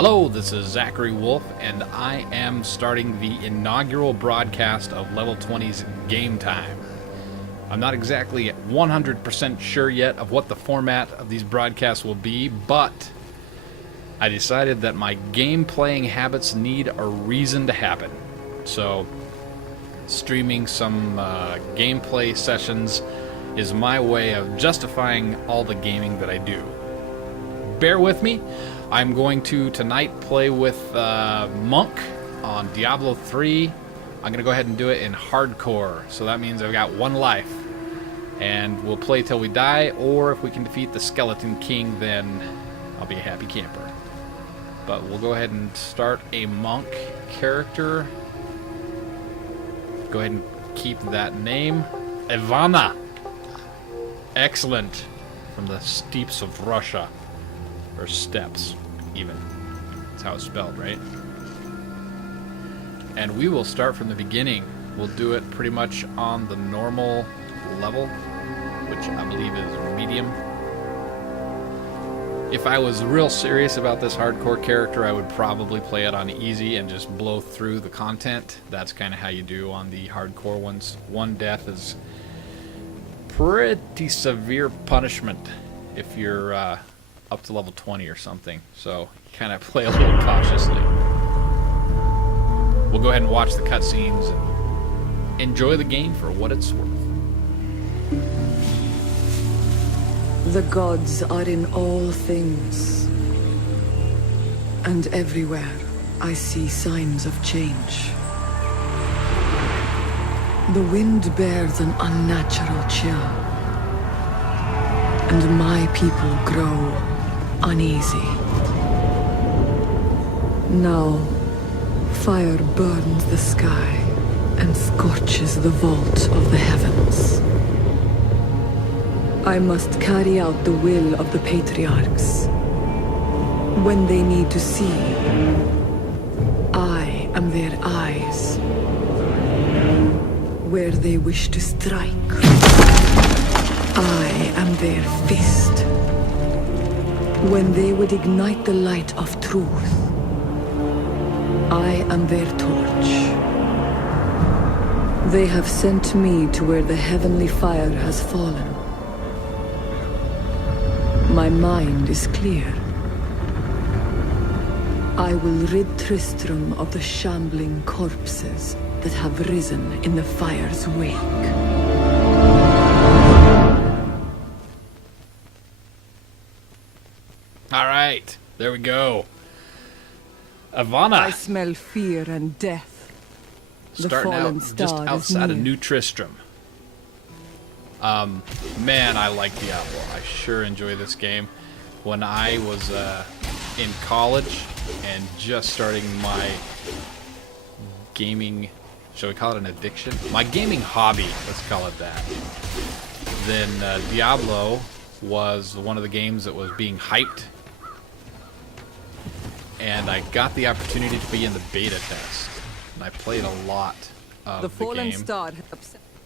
Hello, this is Zachary Wolf, and I am starting the inaugural broadcast of Level 20's Game Time. I'm not exactly 100% sure yet of what the format of these broadcasts will be, but I decided that my game playing habits need a reason to happen. So, streaming some gameplay sessions is my way of justifying all the gaming that I do. Bear with me. I'm going to tonight play with Monk on Diablo 3. I'm going to go ahead and do it in hardcore. So that means I've got one life. And we'll play till we die, or if we can defeat the Skeleton King, then I'll be a happy camper. But we'll go ahead and start a Monk character. Go ahead and keep that name. Ivana. Excellent. From the steeps of Russia. Or steppes, even. That's how it's spelled, right? And we will start from the beginning. We'll do it pretty much on the normal level, which I believe is medium. If I was real serious about this hardcore character, I would probably play it on easy and just blow through the content. That's kind of how you do on the hardcore ones. One death is pretty severe punishment if you're up to level 20 or something, so kind of play a little cautiously. We'll go ahead and watch the cutscenes and enjoy the game for what it's worth. The gods are in all things, and everywhere I see signs of change. The wind bears an unnatural chill, and my people grow uneasy. Now, fire burns the sky and scorches the vault of the heavens. I must carry out the will of the patriarchs. When they need to see, I am their eyes. Where they wish to strike, I am their fist. When they would ignite the light of truth, I am their torch. They have sent me to where the heavenly fire has fallen. My mind is clear. I will rid Tristram of the shambling corpses that have risen in the fire's wake. Alright, there we go. Ivana. I smell fear and death. The Starting fallen out just star is outside of near. New Tristram. Man, I like Diablo. I sure enjoy this game. When I was in college and just starting my gaming, shall we call it an addiction? My gaming hobby, let's call it that. Then Diablo was one of the games that was being hyped. And I got the opportunity to be in the beta test. And I played a lot of the fallen game. star.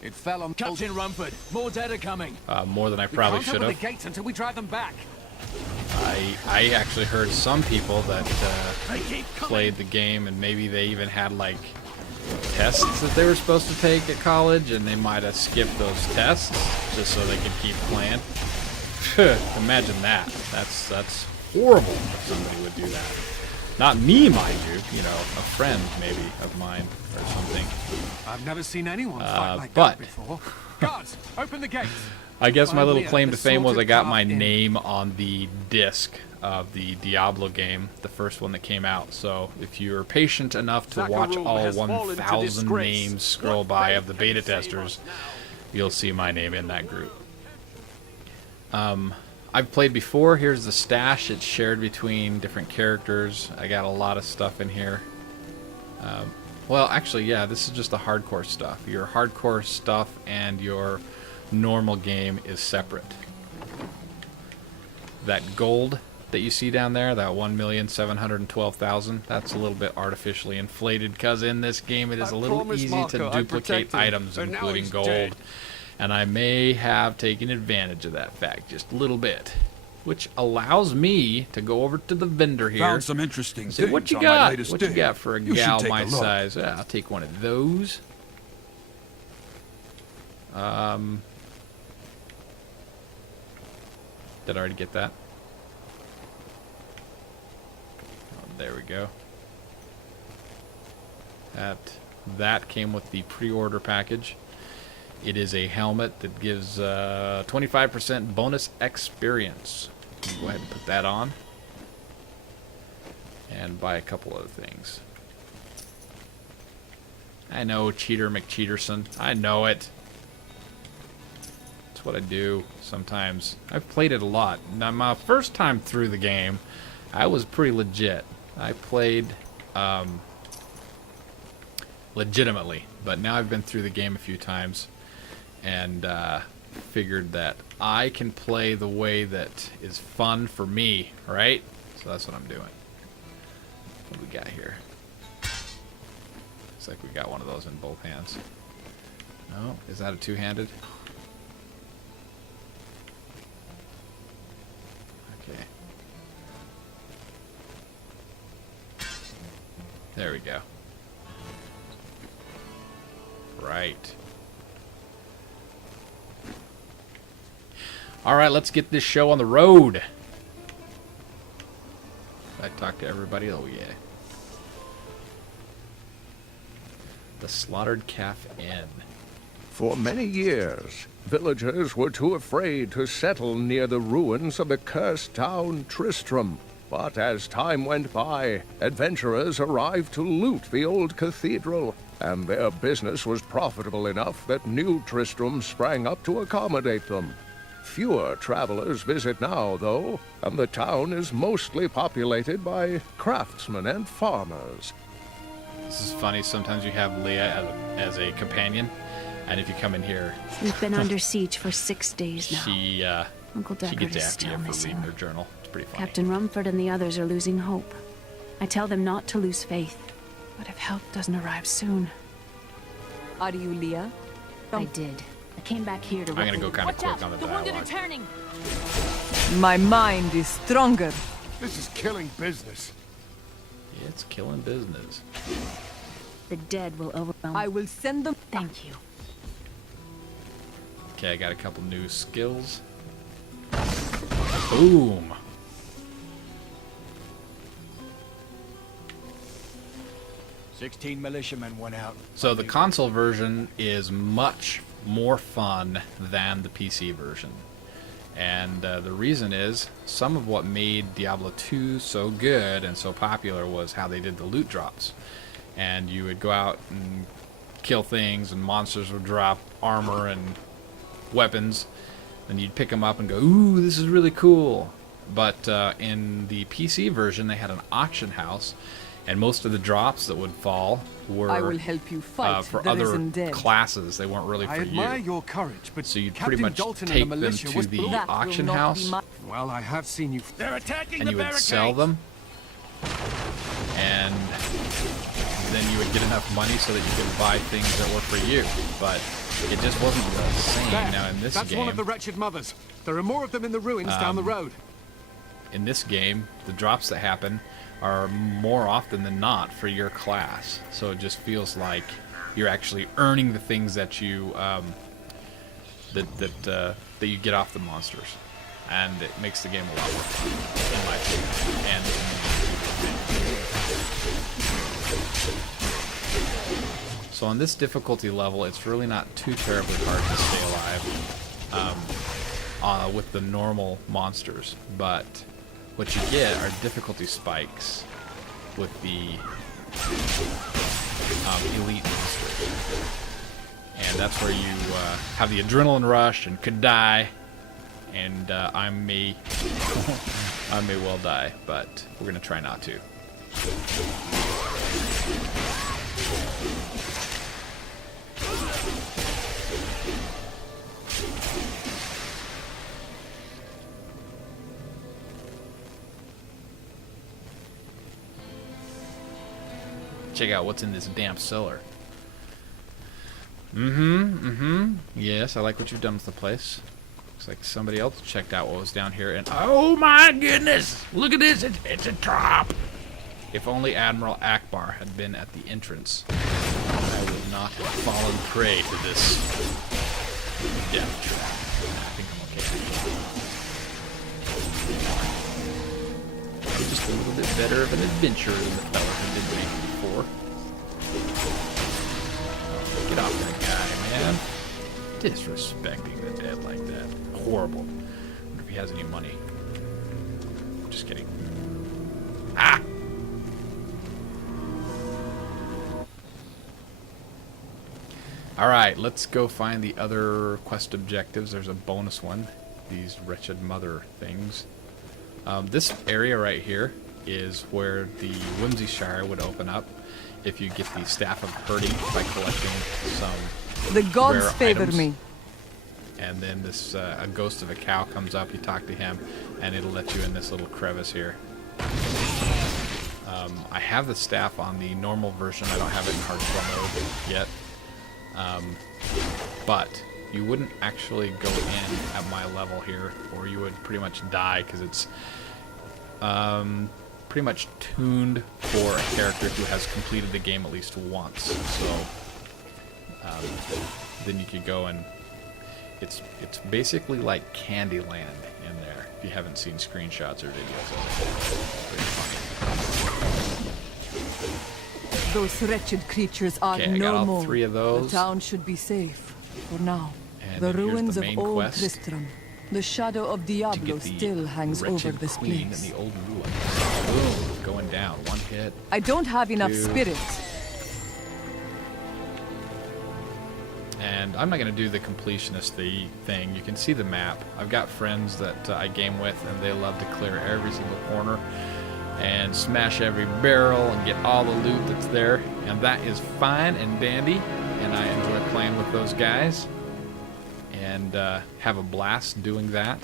It fell on Captain Rumford. More dead are coming. More than I probably we should can't open have. the gates until we drive them back. I actually heard some people that They keep coming. played the game and maybe they even had like tests that they were supposed to take at college and they might have skipped those tests just so they could keep playing. Imagine that. That's horrible if somebody would do that. Not me, mind you, know, a friend maybe of mine or something. I've never seen anyone fight like but- that before. Guards, open the gates. I guess my little Finally, claim the to fame was I got my sorted craft in. name on the disc of the Diablo game, the first one that came out. So if you're patient enough to watch Zakarul all has fallen to 1,000 disgrace. names scroll What by fate of the can beta save testers, us now? you'll see my name in that group. I've played before. Here's the stash. It's shared between different characters. I got a lot of stuff in here. Well, actually, yeah, this is just the hardcore stuff. Your hardcore stuff and your normal game is separate. That gold that you see down there, that 1,712,000, that's a little bit artificially inflated because in this game it is a little promised easy Marco to I'd duplicate protect him, items, but now including he's gold. dead. And I may have taken advantage of that fact just a little bit. which allows me to go over to the vendor here. Found some interesting Say, things what you on my got? latest What you dig. got for a You should gal take my a look. size? Yeah, I'll take one of those. Did I already get that? Oh, there we go. That came with the pre-order package. It is a helmet that gives 25% bonus experience. Go ahead and put that on. And buy a couple other things. I know, Cheater McCheaterson. I know it. That's what I do sometimes. I've played it a lot. Now, my first time through the game, I was pretty legit. I played legitimately. But now I've been through the game a few times and figured that I can play the way that is fun for me, right? So that's what I'm doing. What do we got here? Looks like we got one of those in both hands. No, is that a two-handed? Okay. There we go. Right. All right, let's get this show on the road. I talk to everybody. Oh, yeah. The Slaughtered Calf Inn. For many years, villagers were too afraid to settle near the ruins of the cursed town Tristram. But as time went by, adventurers arrived to loot the old cathedral, and their business was profitable enough that new Tristram sprang up to accommodate them. Fewer travelers visit now, though, and the town is mostly populated by craftsmen and farmers. This is funny. Sometimes you have Leah as a companion, and if you come in here, We've been under siege for 6 days now. she Uncle she Deckard gets is after still you for missing. reading her journal. It's pretty funny. Captain Rumford and the others are losing hope. I tell them not to lose faith, but if help doesn't arrive soon... Are you Leah? I did. I came back here to... I'm gonna go kind of quick on the dialogue. turning! My mind is stronger. This is killing business. It's killing business. The dead will overwhelm... I will send them. Thank you. Okay, I got a couple new skills. Boom. "16 militiamen went out." So the console version is much more fun than the PC version. And the reason is, some of what made Diablo 2 so good and so popular was how they did the loot drops. And you would go out and kill things, and monsters would drop armor and weapons, and you'd pick them up and go, ooh, this is really cool. But in the PC version, they had an auction house, and most of the drops that would fall were I will help you fight for the other risen dead. classes. They weren't really I for admire you. your courage, but So you'd Captain pretty much Dalton take and the them militia to was the That will auction not be house, my- Well, I have seen you. They're attacking and the you would barricades. sell them, and then you would get enough money so that you could buy things that were for you. But it just wasn't the same. There. Now in this That's game, one of the wretched mothers. There are more of them in the ruins down the road. in this game, the drops that happen are more often than not for your class. So it just feels like you're actually earning the things that you that you get off the monsters, and it makes the game a lot more fun, in my opinion. And so on this difficulty level, it's really not too terribly hard to stay alive with the normal monsters, but what you get are difficulty spikes with the elite monsters. And that's where you have the adrenaline rush and could die. And I may well die, but we're going to try not to. Check out what's in this damp cellar. Yes, I like what you've done with the place. Looks like somebody else checked out what was down here, and oh my goodness! Look at this! It's a trap! If only Admiral Akbar had been at the entrance, I would not have fallen prey to this death trap. I think I'm okay. I'm just a little bit better of an adventurer than the fella who did make before. Get off that guy, man. Disrespecting the dead like that. Horrible. I wonder if he has any money. Just kidding. Ah! Alright, let's go find the other quest objectives. There's a bonus one. These wretched mother things. This area right here is where the Whimsyshire would open up if you get the Staff of Hurting by collecting some The gods rare favor items. me. And then this a ghost of a cow comes up, you talk to him, and it'll let you in this little crevice here. I have the staff on the normal version. I don't have it in hardcore mode yet. But you wouldn't actually go in at my level here, or you would pretty much die, because it's pretty much tuned for a character who has completed the game at least once. So then you could go and it's basically like Candyland in there. If you haven't seen screenshots or videos of it, it's pretty funny. Those wretched creatures are Okay, I got no all more. 3 of those. The town should be safe for now. And The then here's ruins the of main old quest. Tristram. The shadow of To Diablo get the still hangs over wretched this queen place. in the old ruins. Boom, going down. 1 hit. I don't have enough 2. spirit. And I'm not going to do the completionist thing. You can see the map. I've got friends that I game with, and they love to clear every single corner and smash every barrel and get all the loot that's there. And that is fine and dandy, and I enjoy playing with those guys and have a blast doing that.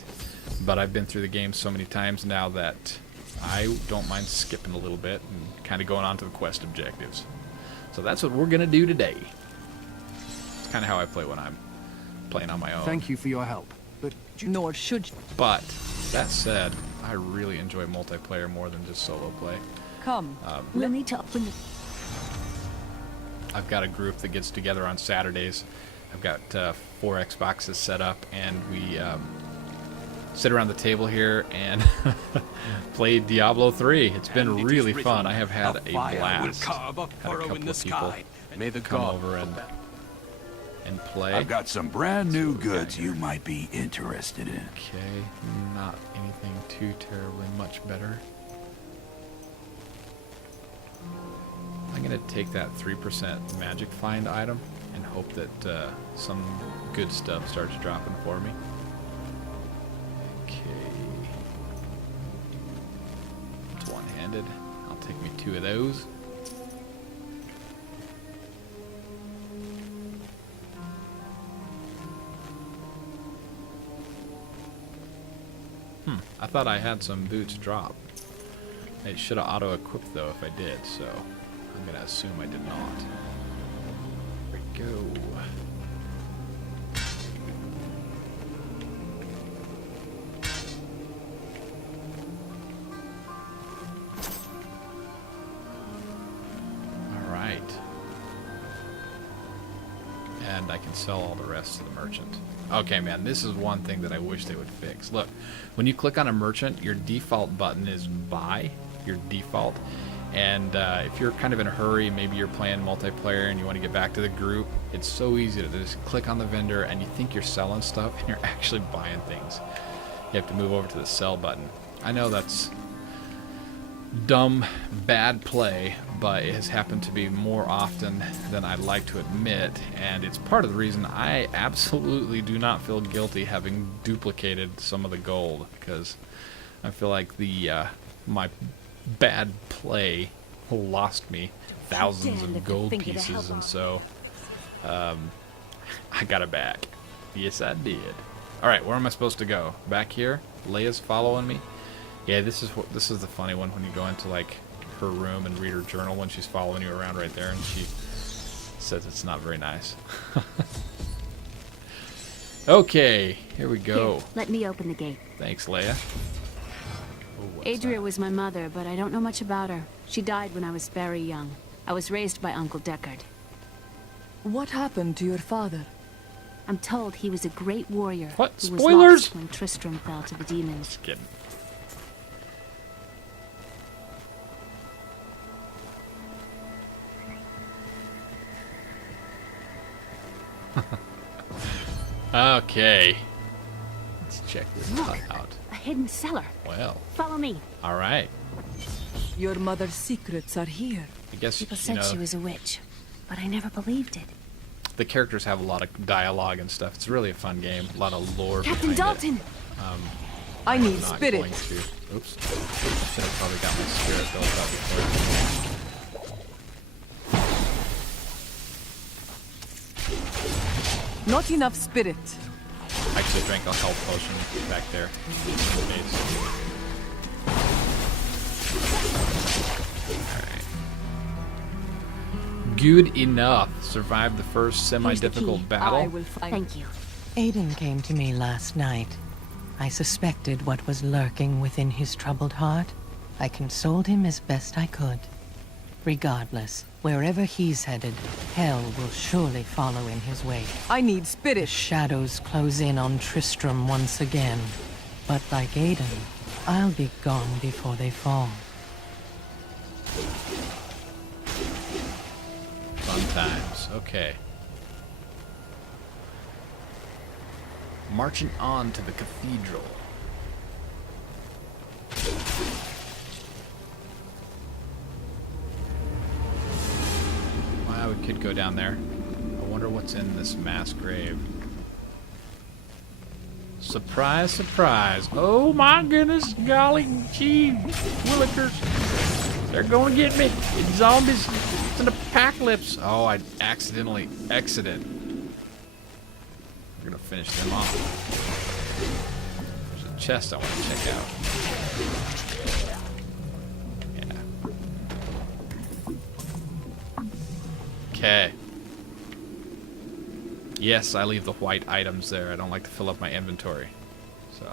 But I've been through the game so many times now that I don't mind skipping a little bit and kind of going on to the quest objectives. So that's what we're going to do today. Kind of how I play when I'm playing on my own. Thank you for your help. But Nor should you. But that said, I really enjoy multiplayer more than just solo play. Come. We'll need to open the... I've got a group that gets together on Saturdays. I've got 4 Xboxes set up, and we sit around the table here and play Diablo 3. It's been really fun. I have had a blast. Had a couple of people May the come god over and play. I've got some brand new goods you might be interested in. Okay, not anything too terribly much better. I'm gonna take that 3% magic find item and hope that some good stuff starts dropping for me. Okay. It's one-handed. I'll take me 2 of those. I thought I had some boots drop. It should have auto-equipped though if I did, so I'm gonna assume I did not. There we go. Alright. And I can sell all the rest to the merchant. Okay, man, this is one thing that I wish they would fix. Look, when you click on a merchant, your default button is buy, your default. And if you're kind of in a hurry, maybe you're playing multiplayer and you want to get back to the group, it's so easy to just click on the vendor and you think you're selling stuff and you're actually buying things. You have to move over to the sell button. I know that's dumb, bad play, but it has happened to be more often than I'd like to admit, and it's part of the reason I absolutely do not feel guilty having duplicated some of the gold, because I feel like the my bad play lost me thousands of gold pieces, and so I got it back. Yes, I did. Alright, where am I supposed to go? Back here? Leia's following me? Yeah, this is the funny one when you go into like her room and read her journal when she's following you around right there, and she says it's not very nice. Okay, here we go. Here, let me open the gate. Thanks, Leia. Oh, what's Adria that? was my mother, but I don't know much about her. She died when I was very young. I was raised by Uncle Deckard. What happened to your father? I'm told he was a great warrior. What? Who was Spoilers? lost when Tristram fell to the demons. Just kidding. Okay. Let's check this hut out. A hidden cellar. Well, Follow me. all right. Your mother's secrets are here. I guess, People you said know, she was a witch, but I never believed it. the characters have a lot of dialogue and stuff. It's really a fun game. A lot of lore Captain behind Dalton! it. I need Not spirit. going to. Oops. Should have probably got my spirit built up before. Not enough spirit. I actually drank a health potion back there. Alright. Good enough. Survived the first Here's semi-difficult the key. battle. I will find. Thank you. Aiden came to me last night. I suspected what was lurking within his troubled heart. I consoled him as best I could. Regardless, wherever he's headed, hell will surely follow in his wake. I need The spirit. shadows close in on Tristram once again. But like Aiden, I'll be gone before they fall. Fun times. Okay. Marching on to the cathedral. Wow, we could go down there. I wonder what's in this mass grave. Surprise, surprise. Oh my goodness, golly gee, willikers. They're gonna get me. It's zombies. It's an apocalypse. Oh, I accidentally exited. We're gonna finish them off. There's a chest I want to check out. Yeah. Okay. Yes, I leave the white items there. I don't like to fill up my inventory. So.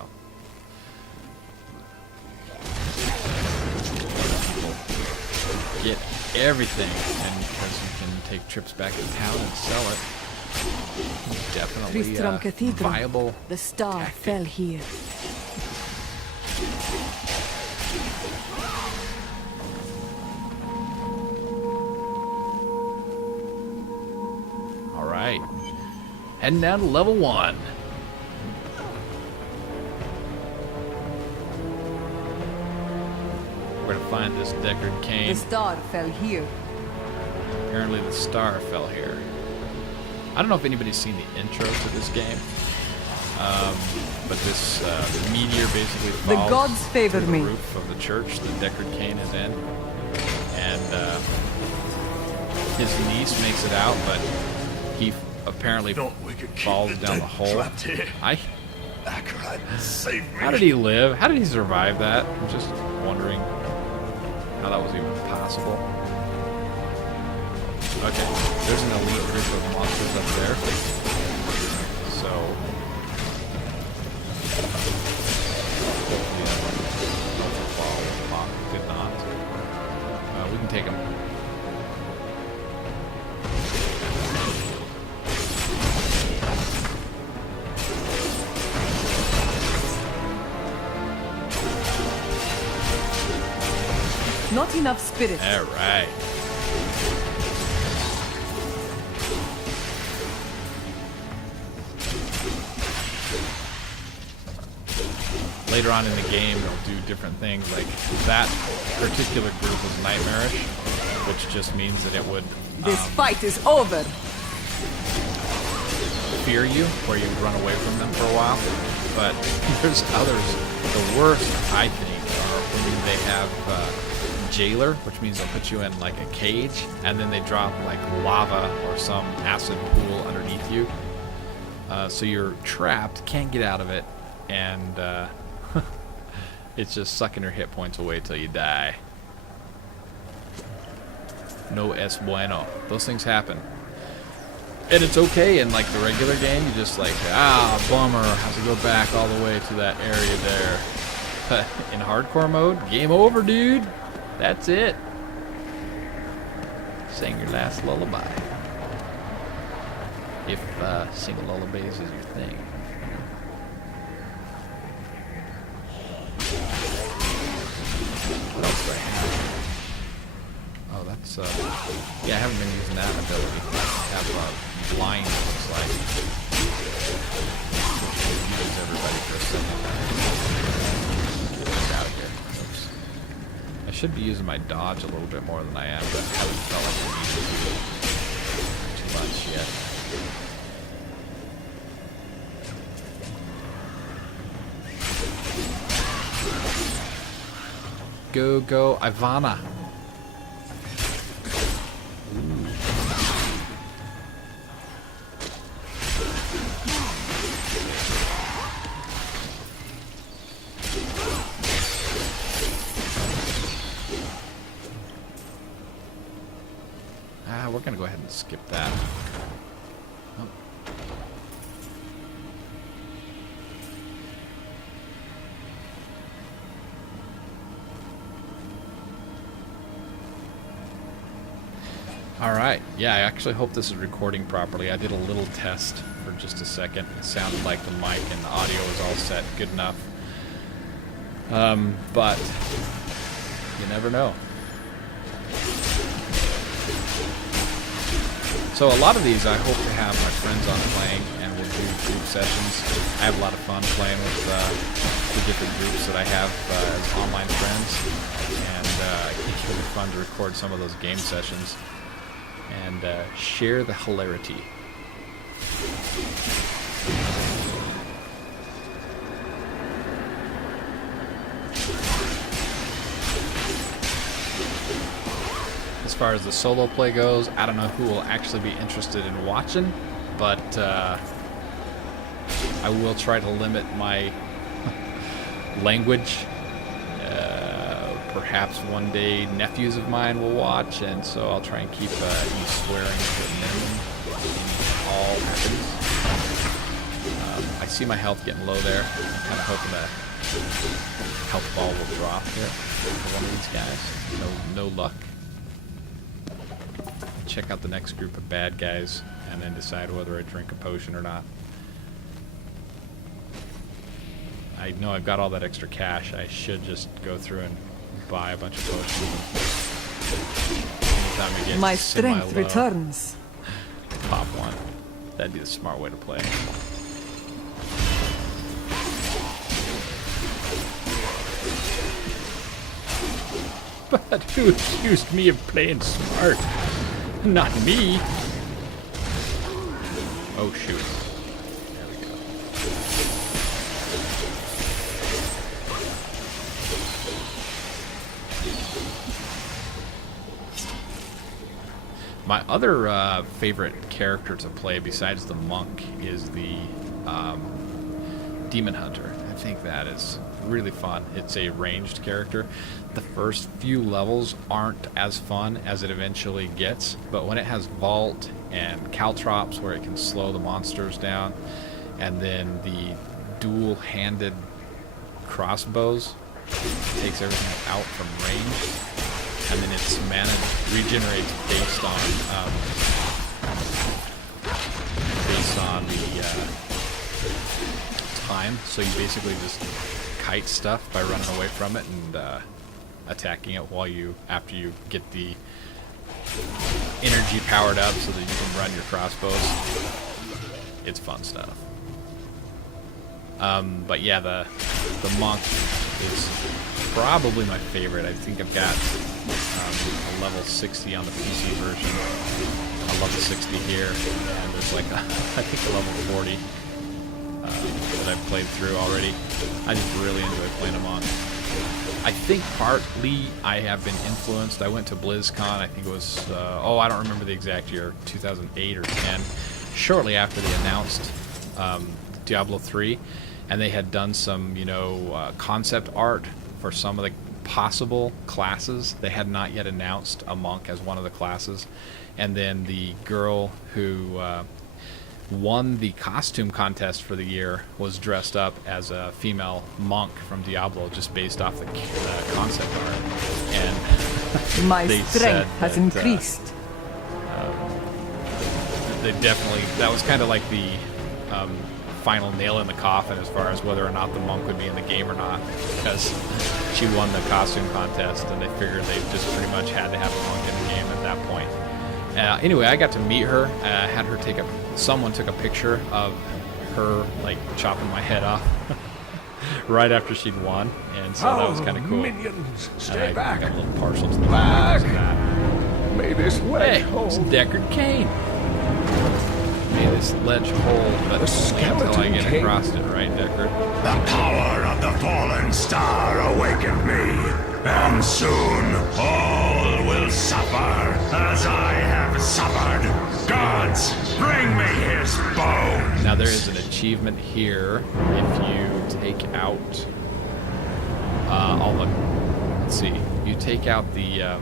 Get everything, and because you can take trips back to town and sell it. Definitely Tristram Cathedral. viable. The star tactic. fell here. All right, heading down to level 1. We're gonna find this Deckard The cane. star fell here. Apparently, the star fell here. I don't know if anybody's seen the intro to this game, but this meteor basically falls The gods favor through the me. roof of the church that Deckard Cain is in, and his niece makes it out, but he apparently falls down the hole. How did he live? How did he survive that? I'm just wondering how that was even possible. Okay, there's an elite group of monsters up there. So, yeah, did not. We can take them. Not enough spirit. All right. Later on in the game, they'll do different things. Like that particular group was nightmarish, which just means that it would This fight is over. fear you, where you run away from them for a while. But there's others. The worst, I think, are when they have jailer, which means they'll put you in like a cage, and then they drop like lava or some acid pool underneath you. So you're trapped, can't get out of it, and it's just sucking your hit points away till you die. No es bueno. Those things happen. And it's okay in like the regular game, you just like, ah, bummer, have to go back all the way to that area there. But in hardcore mode, game over, dude. That's it. Sing your last lullaby. If singing lullabies is your thing. What else do I have? Oh, that's, yeah, I haven't been using that ability. I have blind, looks like. Use everybody for a second. Get this out of here. Oops. I should be using my dodge a little bit more than I am, but I haven't felt like I need to too much yet. Go, go, Ivana. We're gonna go ahead and skip that. Oh. Alright, yeah, I actually hope this is recording properly. I did a little test for just a second. It sounded like the mic and the audio was all set good enough. But you never know. So a lot of these I hope to have my friends on playing, and we'll do group sessions. I have a lot of fun playing with the different groups that I have as online friends, and it's really fun to record some of those game sessions and share the hilarity. As far as the solo play goes, I don't know who will actually be interested in watching, but I will try to limit my language. Perhaps one day nephews of mine will watch, and so I'll try and keep any swearing to a minimum in all happens. I see my health getting low there. I'm kind of hoping the health ball will drop here for one of these guys. No luck. Check out the next group of bad guys and then decide whether I drink a potion or not. I know I've got all that extra cash. I should just go through and buy a bunch of potions. Anytime I get My strength semi-low, returns. pop one. That'd be the smart way to play. But who accused me of playing smart? Not me. Oh shoot. There we go. My other favorite character to play besides the monk is the demon hunter. I think that is really fun. It's a ranged character. The first few levels aren't as fun as it eventually gets, but when it has vault and caltrops where it can slow the monsters down, and then the dual-handed crossbows takes everything out from range, and then its mana regenerates based on the time. So you basically just kite stuff by running away from it and attacking it after you get the energy powered up so that you can run your crossbows. It's fun stuff. But yeah, the monk is probably my favorite. I think I've got a level 60 on the PC version, a level 60 here, and there's like I think a level 40 that I've played through already. I just really enjoy playing a monk. I think partly I have been influenced. I went to BlizzCon, I think it was, I don't remember the exact year, 2008 or 10, shortly after they announced Diablo 3, and they had done some, concept art for some of the possible classes. They had not yet announced a monk as one of the classes. And then the girl who won the costume contest for the year was dressed up as a female monk from Diablo, just based off the concept art. And My they strength has said that, increased. they definitely, that was kind of like the final nail in the coffin as far as whether or not the monk would be in the game or not, because she won the costume contest and they figured they just pretty much had to have a monk in the game at that point. Anyway, I got to meet her. Had her someone took a picture of her like chopping my head off right after she'd won, and so that was kind of cool. Minions, And stay I back. got a little partial to the Back. because of that. May this ledge Hey, hold. it's Deckard Cain. May this ledge hold, but The skeleton until I get king. across it, right, Deckard? The power of the fallen star awakened me, and soon all will suffer as I have suffered. Gods, bring me his bones. Now there is an achievement here if you take out all the. Let's see. You take out the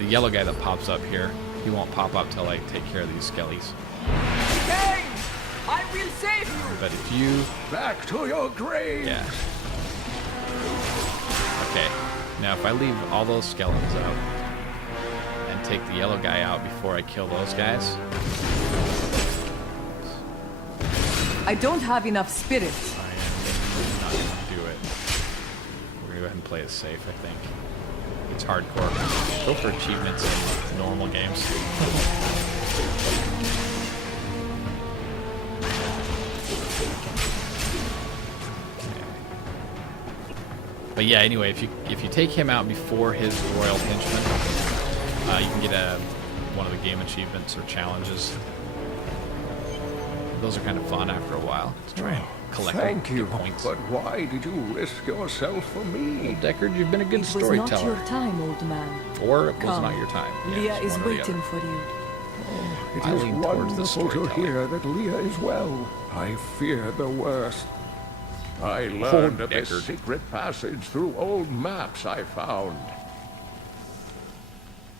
yellow guy that pops up here. He won't pop up till I take care of these skellies. Hey! I will save you! But if you, Back to your grave. yeah. Okay. Now if I leave all those skeletons out and take the yellow guy out before I kill those guys, I don't have enough spirit. I am not gonna do it. We're gonna go ahead and play it safe, I think. It's hardcore. Go for achievements in normal games. But yeah, anyway, if you take him out before his royal henchman, you can get one of the game achievements or challenges. Those are kind of fun after a while. Let's try and collect Thank you, points. but why did you risk yourself for me? Deckard, you've been a good It was not storyteller. your time, old man. Or it was Come. not your time. Yeah, Leah it's is one or the waiting other. for you. It I is lean towards the wonderful to storytelling. hear that Leah is well. I fear the worst. I learned of this Deckard. secret passage through old maps I found.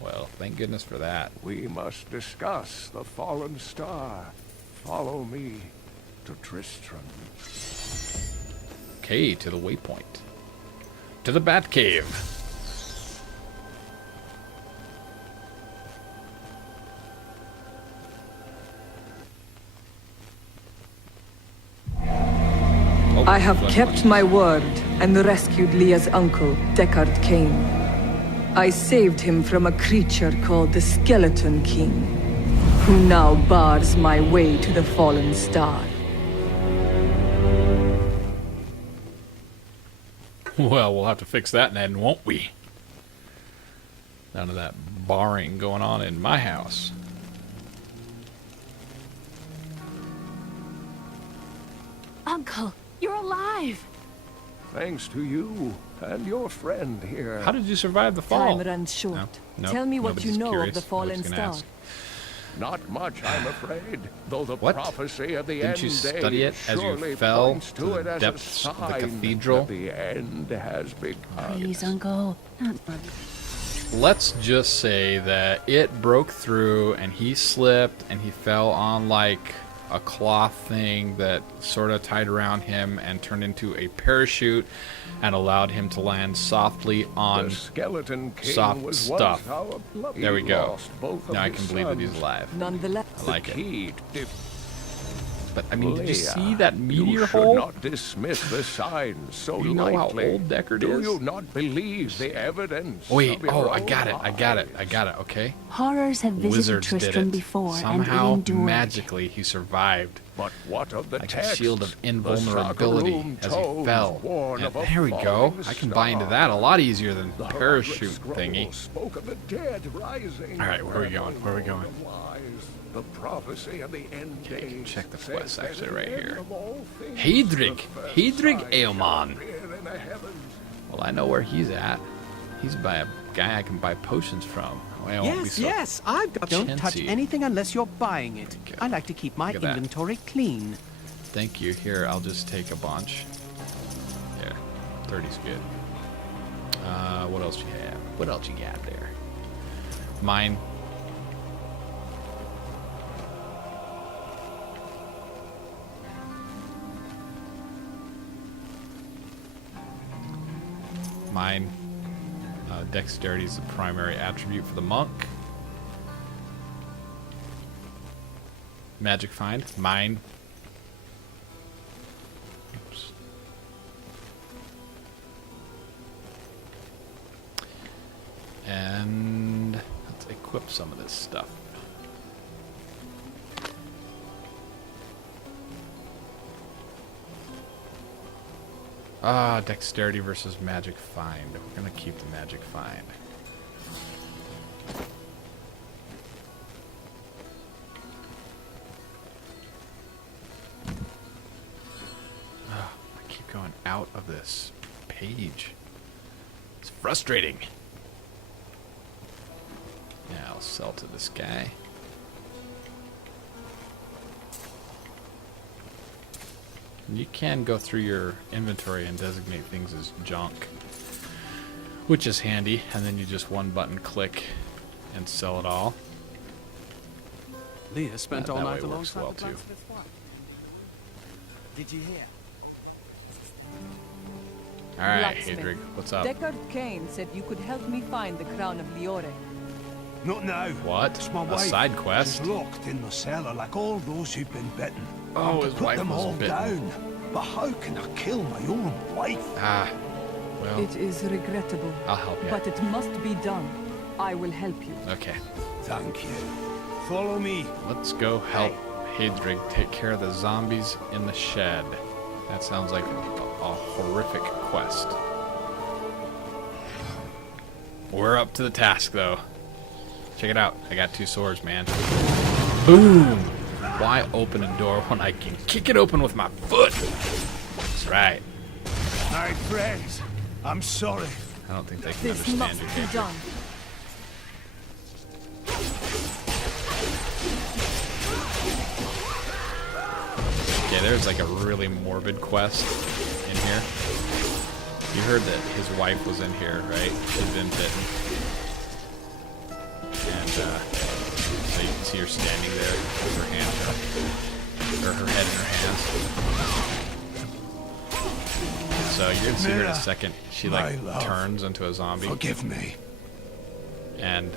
Well, thank goodness for that. We must discuss the fallen star. Follow me to Tristram. Okay, to the waypoint. To the Batcave. Oh, I have blood kept punch. my word and rescued Leah's uncle, Deckard Cain. I saved him from a creature called the Skeleton King, who now bars my way to the fallen star. Well, we'll have to fix that then, won't we? None of that barring going on in my house. Uncle, you're alive! Thanks to you and your friend here. How did you survive the fall? Time runs short. No, nope, Tell me what nobody's you know curious. of the fallen Nobody's gonna star. ask. Not much, I'm afraid. Though the What? prophecy of the Didn't end you days study it as you surely fell points to the it as depths a of the sign cathedral? that the end has begun. Please, Uncle. Not Let's just say that it broke through and he slipped and he fell on like a cloth thing that sort of tied around him and turned into a parachute and allowed him to land softly on The Skeleton King soft was stuff. once our beloved. There we He go. lost both of Now I his can believe that sons. he's alive. Nonetheless, I like it. Key to But I mean, did you Leah, see that meteor you should hole? not dismiss the signs so You know how lightly. old Deckard Do is? you not believe the evidence? Wait, of your oh, I own got it, eyes? I got it, okay? horrors have visited Wizards did Tristram it. before, Somehow, and it endured. magically, he survived. But what of the Like text? a shield of The invulnerability Saccharum as he tomes fell. warn And of a there we go. falling I can buy into star. that a lot easier than The parachute Scroll thingy. spoke of the dead rising. All right, where are we going? Where are we going? The wise, the prophecy of the end Okay, days. check the says quest that actually in right the end here. of all things, Hedrig. the first Hedrig sign Aelmon. shall appear in the heavens. Well, I know where he's at. He's by a guy I can buy potions from. Well, I won't be Yes, so yes, I've got. Don't touch chintzy. anything unless you're buying it. Okay. I like to keep my Look at that. inventory clean. Thank you. Here, I'll just take a bunch. There, 30's good. What else you have? What else you got there? Mine. Mine. Dexterity is the primary attribute for the monk. Magic find. Mine. Oops. And let's equip some of this stuff. Dexterity versus magic find. We're gonna keep the magic find. I keep going out of this page. It's frustrating. Yeah, I'll sell to this guy. You can go through your inventory and designate things as junk, which is handy, and then you just one button click and sell it all. Leah spent all That night way works alongside well, the too. blacksmith's wife. Did you hear? Alright, Blacksmith. Hadrig, what's up? Deckard Cain said you could help me find the crown of Liore. Not now. What? It's my A wife. side quest? She's locked in the cellar like all those who've been bitten. Oh, I'm to his put wife them was all bitten. down. But how can I kill my own wife? Well, It is regrettable, I'll help you. but it must be done. I will help you. Okay, Thank you. Follow me. let's go help Hadrig take care of the zombies in the shed. That sounds like a horrific quest. We're up to the task, though. Check it out. I got 2 swords, man. Boom! Why open a door when I can kick it open with my foot? That's right. My friends, I'm sorry. I don't think they can This understand must you, be Hadrig. done. Okay, there's like a really morbid quest in here. You heard that his wife was in here, right? She'd been bitten. And, so you can see her standing there with her hand up, or her head in her hands. So you're gonna see her in a second. She like My love. turns into a zombie. Forgive me. And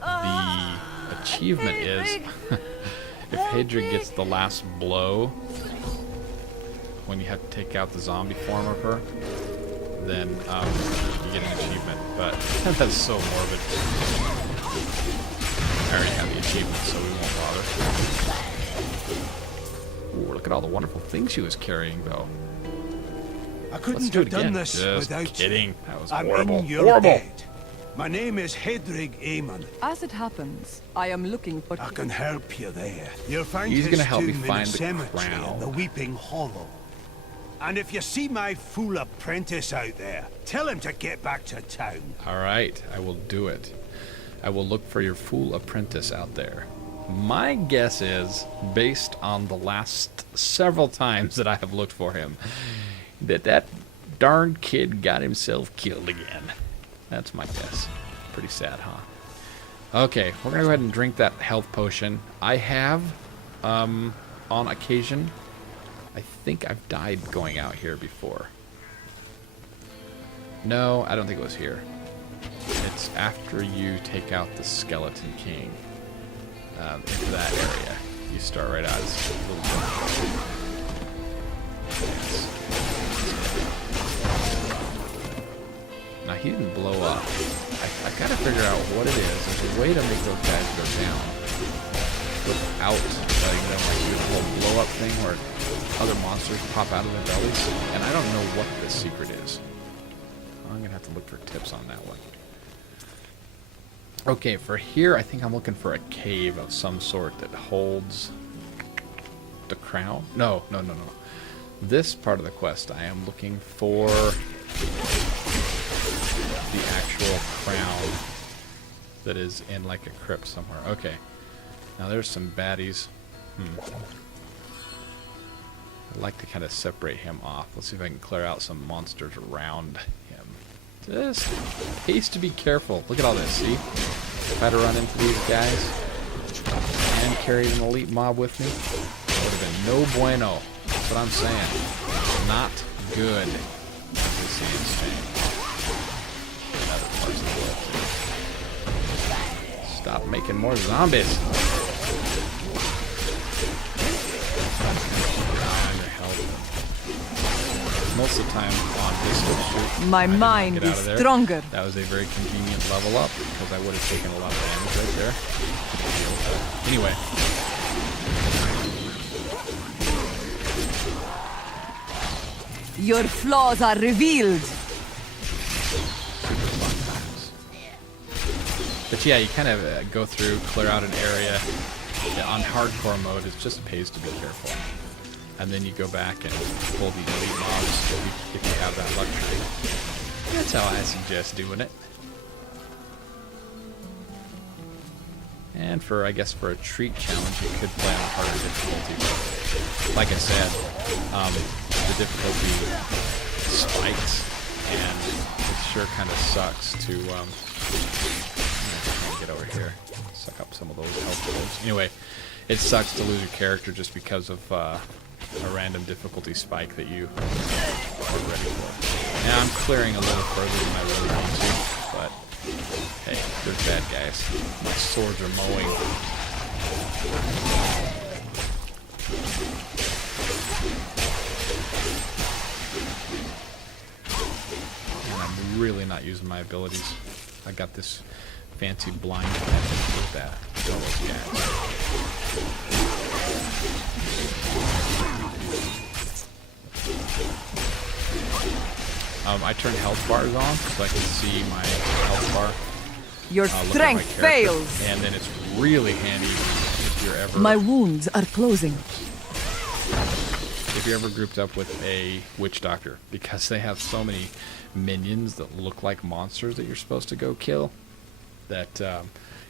the achievement is if Hadrig gets the last blow when you have to take out the zombie form of her, then you get an achievement. But that's so morbid. I already have the achievement, so we won't bother. Ooh, look at all the wonderful things she was carrying, though. I Let's couldn't do have it done again. this Just without kidding. you. That was I'm horrible. in your Horrible. debt. My name is Hedrig Aemon. As it happens, I am looking for... I can help you there. You'll find He's his gonna help me tomb in find the the cemetery crown. in the Weeping Hollow. And if you see my fool apprentice out there, tell him to get back to town. All right, I will do it. I will look for your fool apprentice out there. My guess is, based on the last several times that I have looked for him, that darn kid got himself killed again. That's my guess. Pretty sad, huh? Okay, we're gonna go ahead and drink that health potion. I have, on occasion, I think I've died going out here before. No, I don't think it was here. It's after you take out the Skeleton King. Into that area. You start right out as a little Now he didn't blow up. I gotta figure out what it is. There's a way to make those guys go down without letting them like do the whole blow up thing where other monsters pop out of their bellies. And I don't know what the secret is. I'm gonna have to look for tips on that one. Okay, for here I think I'm looking for a cave of some sort that holds the crown. No. This part of the quest I am looking for the actual crown that is in like a crypt somewhere. Okay. Now there's some baddies. I'd like to kind of separate him off. Let's see if I can clear out some monsters around him. Just pays to be careful. Look at all this, see? If I had to run into these guys and carry an elite mob with me, it would have been no bueno. That's what I'm saying. Not good. This is saying. In other parts of the world. Stop making more zombies. Most of the time on this shoot, My mind is stronger. That was a very convenient level up because I would have taken a lot of damage right there. Anyway. Your flaws are revealed. Super fun times. But yeah, you kind of go through, clear out an area. Yeah, on hardcore mode, it just pays to be careful. And then you go back and pull the elite mobs if you have that luxury. That's how I suggest doing it. And I guess for a treat challenge, you could play on harder difficulty. But like I said, the difficulty spikes, and it sure kind of sucks to get over here, suck up some of those health points. Anyway, it sucks to lose your character just because of a random difficulty spike that you are ready for. Now I'm clearing a little further than I really want to, but hey, they're bad guys. My swords are mowing. And I'm really not using my abilities. I got this fancy blind with that. All those guys. I turn health bars on so I can see my health bar. Your strength fails. And then it's really handy if you're ever... My wounds are closing. If you're ever grouped up with a witch doctor, because they have so many minions that look like monsters that you're supposed to go kill, that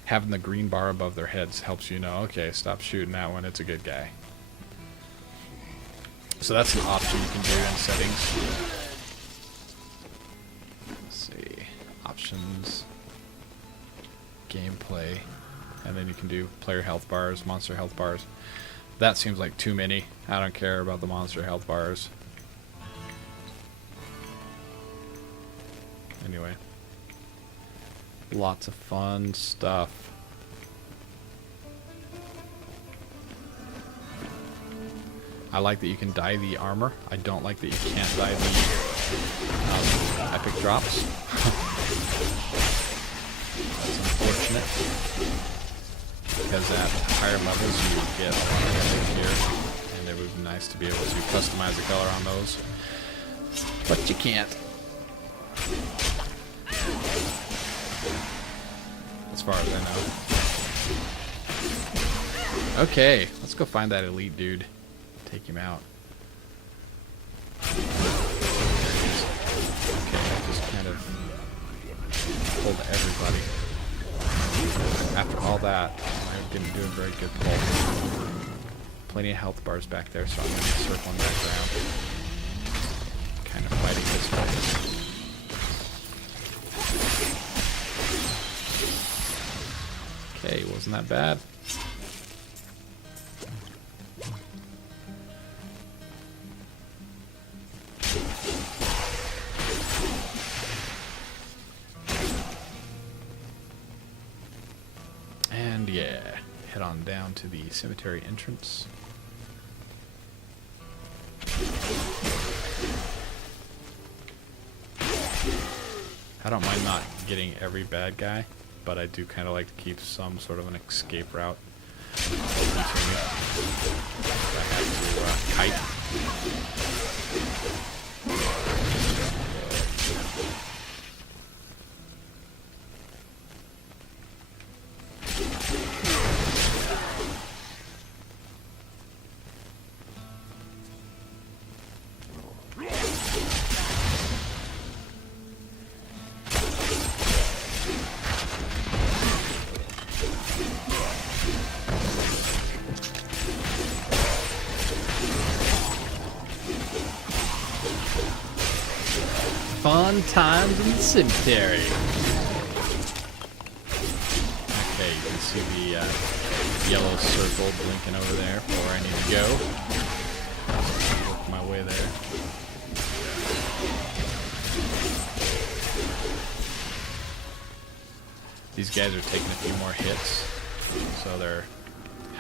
having the green bar above their heads helps you know, okay, stop shooting that one, it's a good guy. So that's an option you can do in settings. Let's see. Options. Gameplay. And then you can do player health bars, monster health bars. That seems like too many. I don't care about the monster health bars. Anyway. Lots of fun stuff. I like that you can dye the armor. I don't like that you can't dye the epic drops. That's unfortunate. Because at higher levels you get a lot of epic here. And it would be nice to be able to customize the color on those. But you can't. As far as I know. Okay, let's go find that elite dude. Take him out. Okay, I just kind of pulled everybody. After all that, I didn't do a very good pull. Plenty of health bars back there, so I'm going to be circling back around. Kind of fighting this way. Okay, wasn't that bad. And yeah, head on down to the cemetery entrance. I don't mind not getting every bad guy, but I do kind of like to keep some sort of an escape route open to me. I have to kite. Fun times in the cemetery. Okay, you can see the yellow circle blinking over there for where I need to go. Work my way there. These guys are taking a few more hits, so their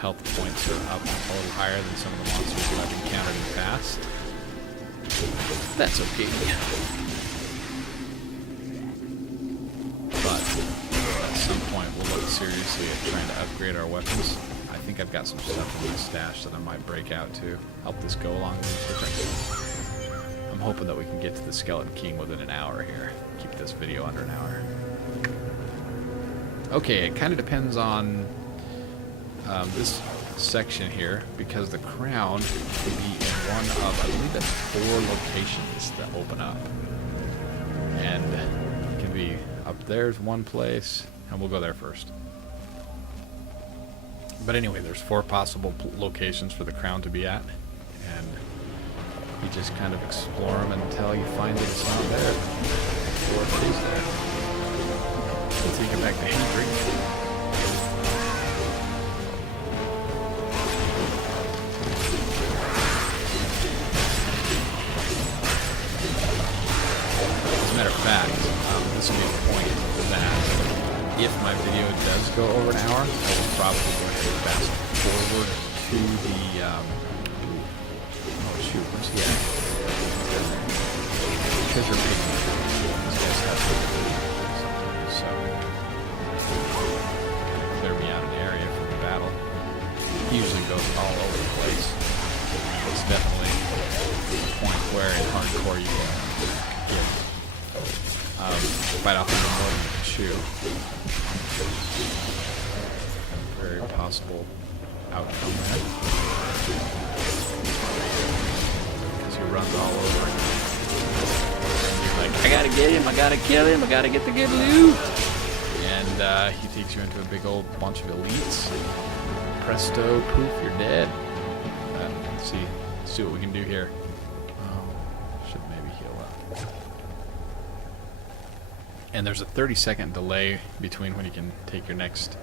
health points are up a little higher than some of the monsters who I've encountered in the past. That's okay. But at some point we'll look seriously at trying to upgrade our weapons. I think I've got some stuff in my stash that I might break out to help this go along quicker. I'm hoping that we can get to the Skeleton King within an hour here. Keep this video under an hour. Okay, it kind of depends on this section here, because the crown will be in one of, I believe that's 4 locations that open up. And it can be up there's one place, and we'll go there first. But anyway, there's 4 possible locations for the crown to be at, and you just kind of explore them until you find that it's not there, or if it is there. Let's take it back to Hendrik. As a matter of fact, this will be a point that if my video does go over an hour, I will probably go ahead and fast forward to the, oh shoot, where's he at? Because you're picking up. These guys have sometimes, so clear me out an area for the battle. He usually goes all over the place. It's definitely a point where in hardcore you can get bite off even more than you can chew. Very possible outcome there. Because he runs all over. And you're like, I gotta get him, I gotta kill him, I gotta get the good loot. And he takes you into a big old bunch of elites. Presto, poof, you're dead. Let's see what we can do here. Should maybe heal up. And there's a 30-second delay between when you can take your next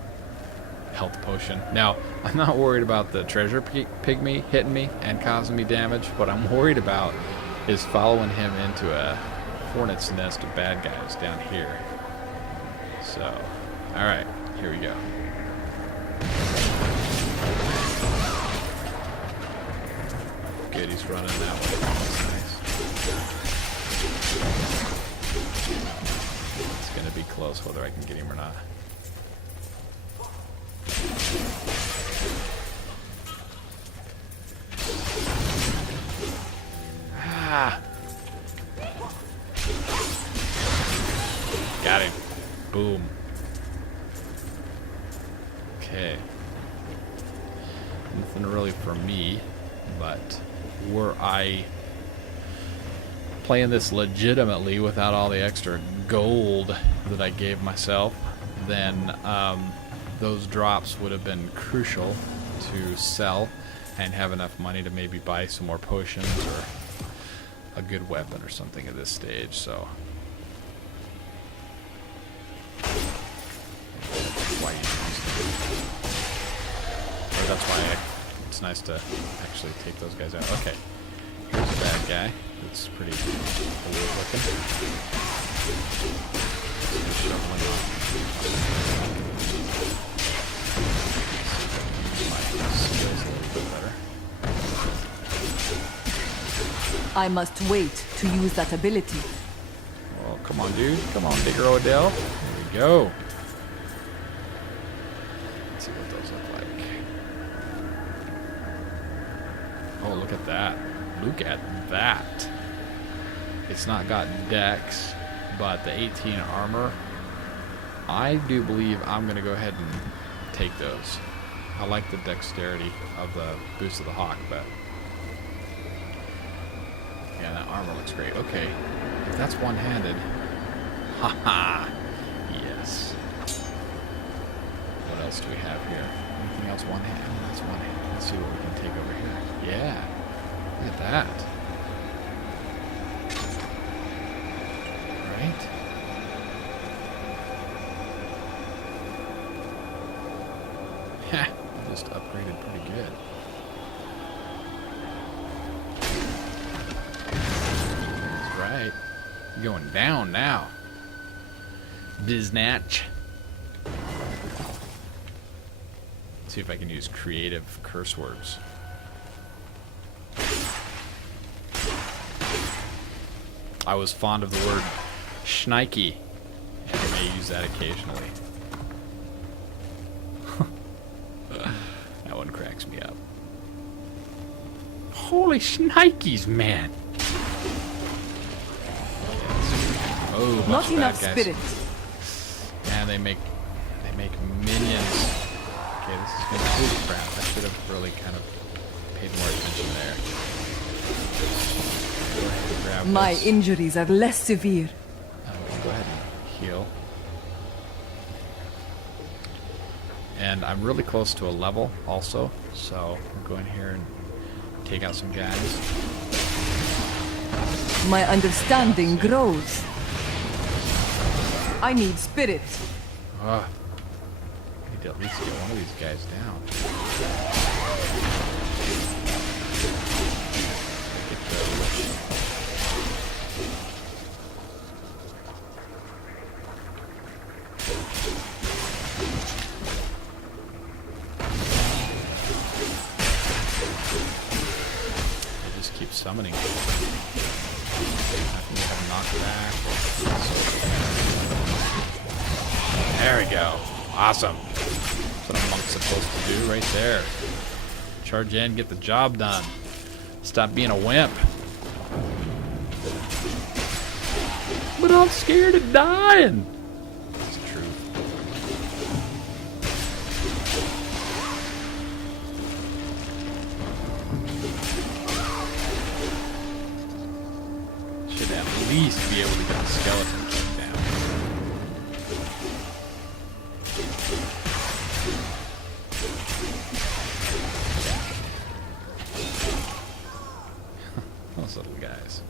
health potion. Now, I'm not worried about the treasure pygmy hitting me and causing me damage. What I'm worried about is following him into a hornet's nest of bad guys down here. So, alright, here we go. Good, he's running that way. That's nice. It's going to be close whether I can get him or not. Ah! Got him. Boom. Okay. Nothing really for me, but were I playing this legitimately without all the extra gold that I gave myself, then those drops would have been crucial to sell and have enough money to maybe buy some more potions or a good weapon or something at this stage. So that's why it's nice to actually take those guys out. Okay, here's a bad guy. It's pretty weird looking. My skills a little bit better. I must wait to use that ability. Oh, come on, dude. Come on, Digger Odell. There we go. Let's see what those look like. Oh, look at that. Look at that. It's not got dex, but the 18 armor. I do believe I'm going to go ahead and take those. I like the dexterity of the boost of the hawk, but yeah, that armor looks great. Okay, if that's one-handed, haha, yes. What else do we have here? Anything else one-handed? That's one-handed. Let's see what we can take over here. Yeah, look at that. right? Heh, just upgraded pretty good. That's right. You're going down now. Biznatch. See if I can use creative curse words. I was fond of the word schnikey, and I may use that occasionally. That one cracks me up. Holy shnikes, man! Oh, Not enough guys. spirit. And they make minions. Okay, this is gonna be crap. I should have really kind of paid more attention there. Go ahead and grab My this. injuries are less severe. Go ahead and heal. And I'm really close to a level also, so we're going here and take out some guys. My understanding grows. I need spirit. I need to at least get one of these guys down. Get the I just keep summoning. I think I have knockback. There we go. Awesome. That's what a monk's supposed to do right there. Charge in, get the job done. Stop being a wimp. But I'm scared of dying. That's the truth. Should at least be able to get the skeleton kicked down. Those little guys.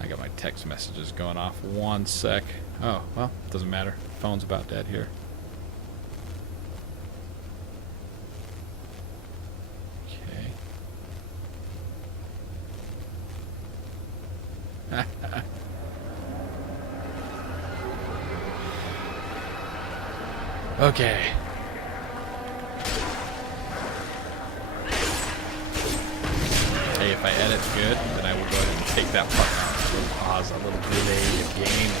I got my text messages going off. 1 sec. Oh, well, doesn't matter. Phone's about dead here. Okay. Okay. Hey, if I edit good, then I will go ahead and take that part out. A little pause, a little delay of game.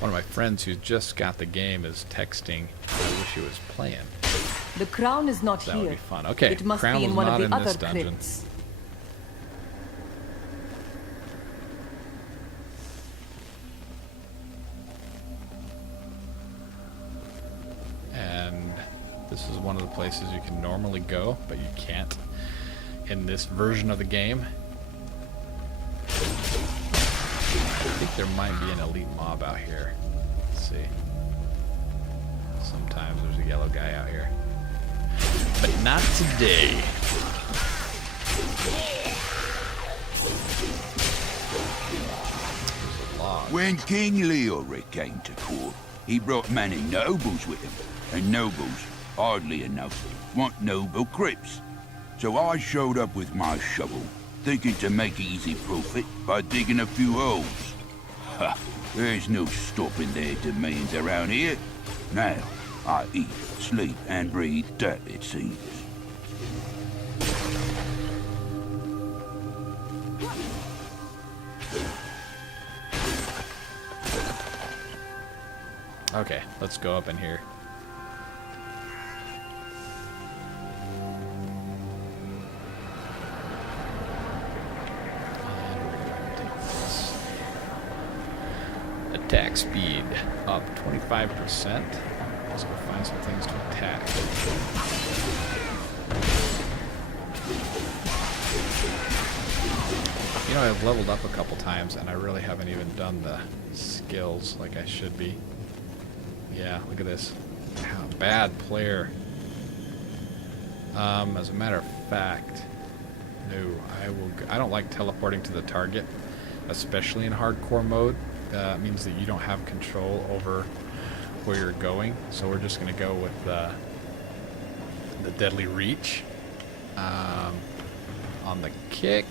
One of my friends who just got the game is texting. I wish he was playing. The crown is not That here. would be fun. Okay, It must crown be in was one not of in the this other dungeon. crypts. And this is one of the places you can normally go, but you can't in this version of the game. I think there might be an elite mob out here. Let's see. Sometimes there's a yellow guy out here. But not today. There's a log. When King Leoric came to court, he brought many nobles with him, and nobles, oddly enough, want noble crypts. So I showed up with my shovel, thinking to make easy profit by digging a few holes. Ha! There's no stopping their demands around here. Now, I eat, sleep, and breathe dirt, it seems. Okay, let's go up in here. Attack speed up 25%. Let's go find some things to attack. You know, I've leveled up a couple times and I really haven't even done the skills like I should be. Yeah, look at this. How bad player. As a matter of fact, no, I don't like teleporting to the target, especially in hardcore mode. It means that you don't have control over where you're going. So we're just going to go with the Deadly Reach. On the kick,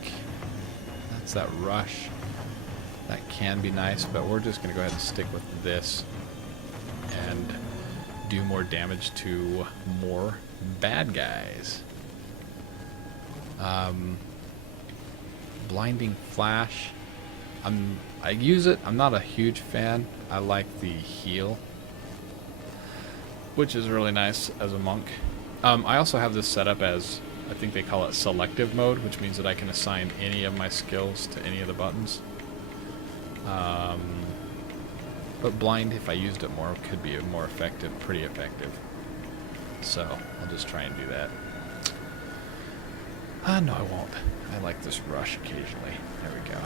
that's that rush. That can be nice, but we're just going to go ahead and stick with this and do more damage to more bad guys. Blinding Flash. I use it. I'm not a huge fan. I like the heal, which is really nice as a monk. I also have this set up as, I think they call it selective mode, which means that I can assign any of my skills to any of the buttons. But blind, if I used it more, could be more effective, pretty effective. So I'll just try and do that. No, I won't. I like this rush occasionally. There we go.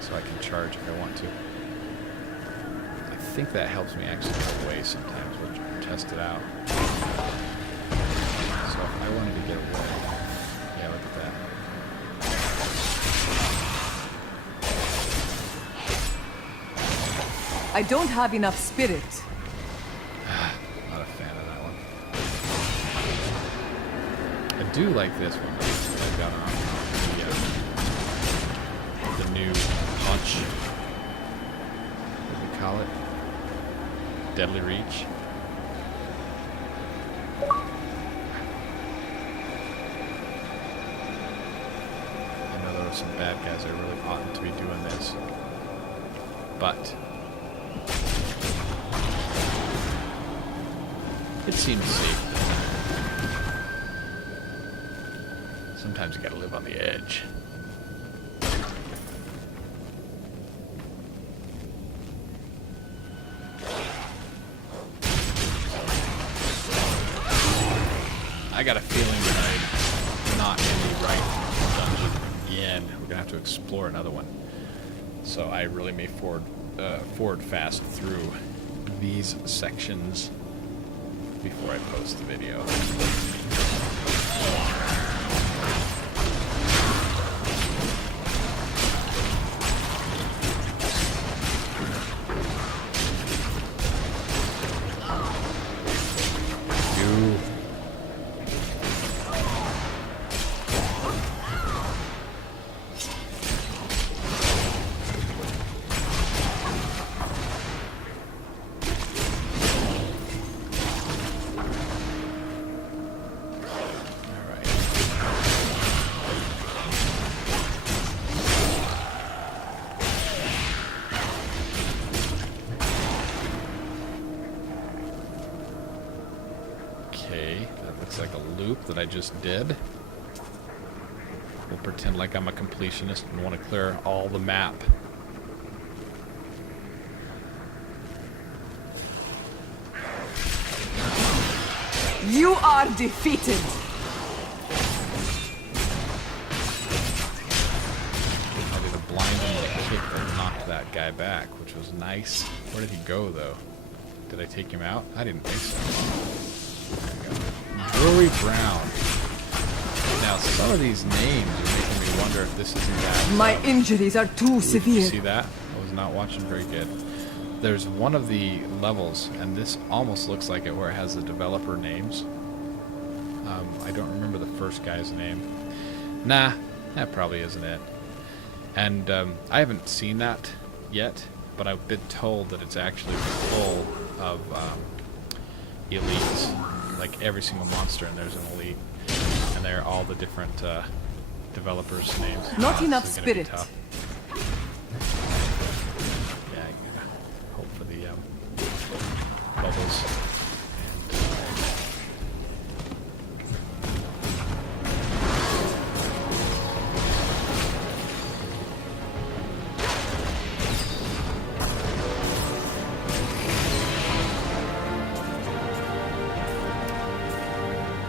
So I can charge if I want to. I think that helps me actually get away sometimes. We'll test it out. So if I wanted to get away, yeah, look at that. I don't have enough spirit. Not a fan of that one. I do like this one though. I got on the new punch. What do we call it? Deadly Reach. I know there were some bad guys that really oughtn't to be doing this, but it seems safe. Sometimes you gotta live on the edge. I got a feeling that I'm not in the right dungeon again. We're gonna have to explore another one. So I really may forward fast through these sections before I post the video. Like a loop that I just did. We'll pretend like I'm a completionist and want to clear all the map. You are defeated. I did a blinding kick that knocked that guy back, which was nice. Where did he go though? Did I take him out? I didn't think so. Drury Brown. Now, some of these names are making me wonder if this isn't that. My injuries are too severe. See that? I was not watching very good. There's one of the levels, and this almost looks like it, where it has the developer names. I don't remember the first guy's name. Nah, that probably isn't it. And I haven't seen that yet, but I've been told that it's actually full of elites. Like every single monster, and there's an elite, and they're all the different developers' names. Not enough so spirit. Yeah, I gotta hope for the bubbles.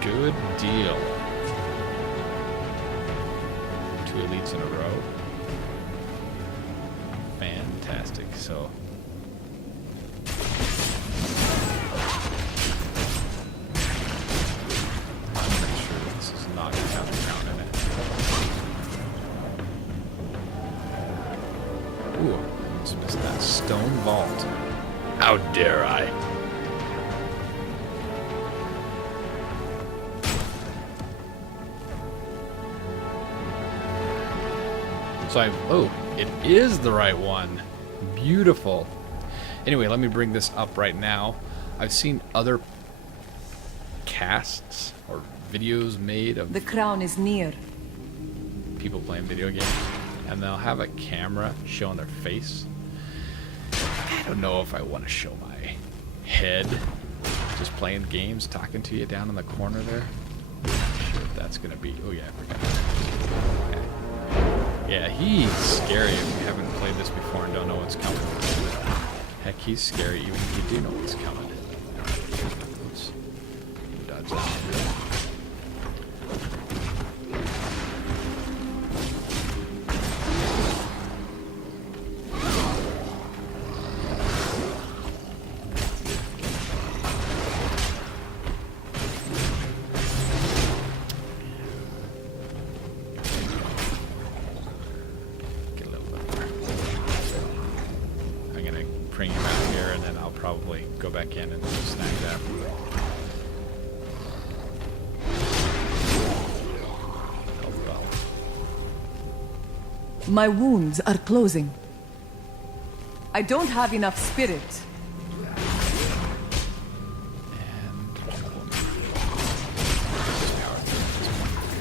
Good deal. 2 elites in a row. Fantastic. So vault. How dare I? So oh, it is the right one. Beautiful. Anyway, let me bring this up right now. I've seen other casts or videos made of The crown is near. people playing video games, and they'll have a camera showing their face. I don't know if I want to show my head just playing games, talking to you down in the corner there. I'm not sure if that's gonna be. Oh yeah, I forgot. Okay. Yeah, he's scary if you haven't played this before and don't know what's coming. Heck, he's scary even if you do know what's coming. Oops. Dodge that. Bring him out here, and then I'll probably go back in and snag that. Health bell. My wounds are closing. I don't have enough spirit.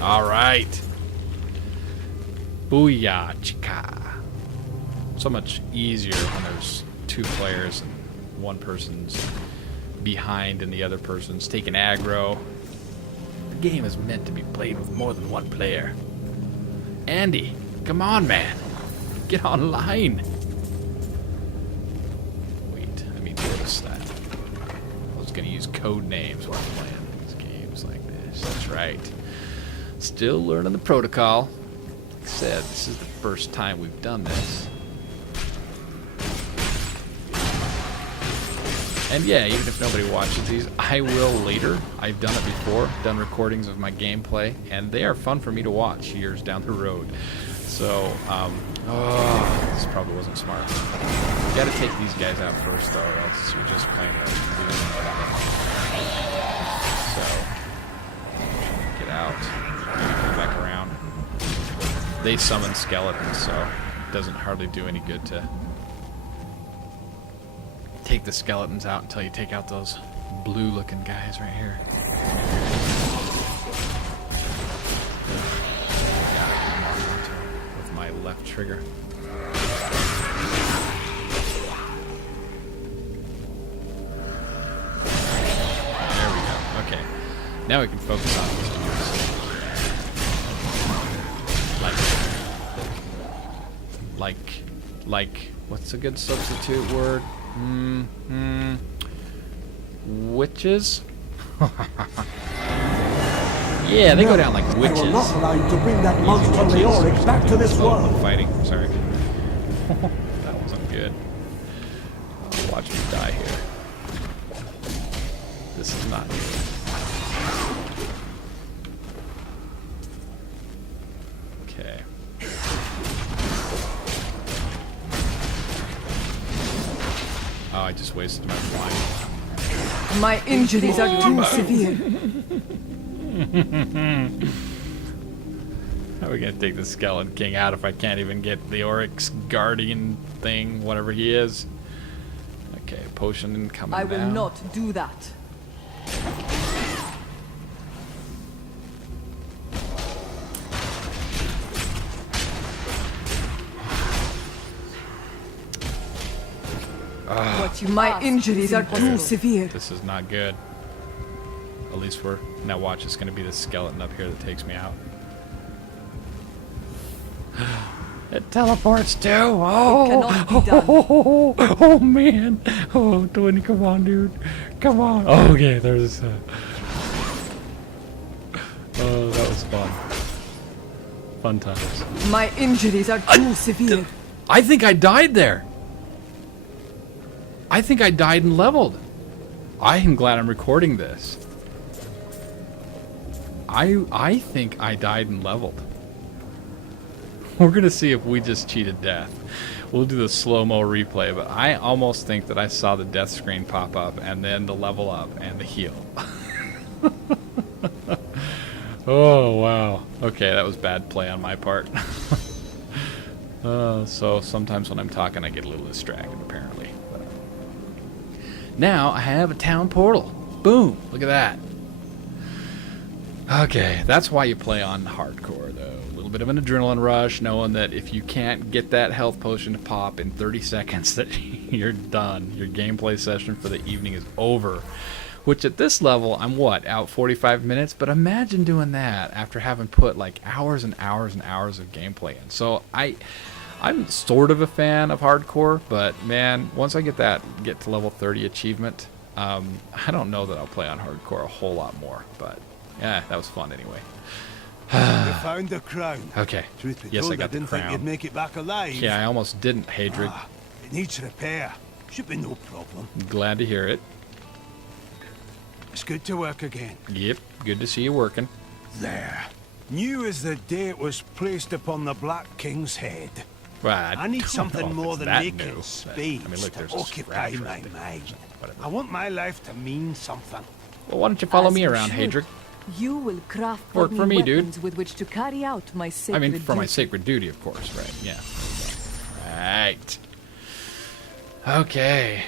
All right. Booyah, chica. So much easier when there's two players and one person's behind and the other person's taking aggro. The game is meant to be played with more than one player. Andy, come on, man. Get online. Wait, I mean, notice that. I was going to use code names while playing these games like this. That's right. Still learning the protocol. Like I said, this is the first time we've done this. And yeah, even if nobody watches these, I will later. I've done it before, done recordings of my gameplay, and they are fun for me to watch years down the road. So, this probably wasn't smart. You gotta take these guys out first, though, or else you're just playing the losing whatever. So, get out. Come back around. They summon skeletons, so it doesn't hardly do any good to take the skeletons out until you take out those blue-looking guys right here. With my left trigger. There we go. Okay. Now we can focus on these dudes. Like, what's a good substitute word? Witches? Yeah, they go down like witches. I will not allow you to bring that monster Leoric back to this world. Fighting, sorry. That wasn't good. Watch me die here. This is not good. Okay. Oh, I just wasted my flying. My injuries are too severe. How are we gonna take the Skeleton King out if I can't even get the Oryx Guardian thing, whatever he is? Okay, potion incoming I will down. not do that. My injuries are too severe. This is not good. At least we're... Now watch, it's going to be the skeleton up here that takes me out. It teleports too! Oh! It cannot be done. Oh, man! Oh, Tony, come on, dude. Come on. Oh, okay, there's... Oh, that was fun. Fun times. My injuries are too severe. I think I died there. I think I died and leveled. I am glad I'm recording this. I think I died and leveled. We're going to see if we just cheated death. We'll do the slow-mo replay, but I almost think that I saw the death screen pop up and then the level up and the heal. Oh, wow. Okay, that was bad play on my part. So sometimes when I'm talking, I get a little distracted, apparently. But now I have a town portal. Boom! Look at that. Okay, that's why you play on hardcore, though. A little bit of an adrenaline rush, knowing that if you can't get that health potion to pop in 30 seconds, that you're done. Your gameplay session for the evening is over. Which at this level, I'm out 45 minutes? But imagine doing that after having put like hours and hours and hours of gameplay in. So I'm sort of a fan of hardcore, but man, once I get to level 30 achievement, I don't know that I'll play on hardcore a whole lot more. But yeah, that was fun anyway. You found the crown. Okay. Truth be Yes, told, I got the didn't think crown. you'd make it back alive. Yeah, I almost didn't, Hadrig. It needs repair. Should be no problem. Glad to hear it. It's good to work again. Yep, good to see you working. There. New as the day it was placed upon the Black King's head. Right. I need don't know something if more it's than that making new, space but, I mean, look, to there's a occupy scratch my right there. mind. Whatever. I want my life to mean something. Well, why don't you follow As me you around, should. Hadrig? You will craft Work for me, dude. weapons with which to carry out my sacred I mean, for my duty. sacred duty, of course, right? Yeah. Right. Okay.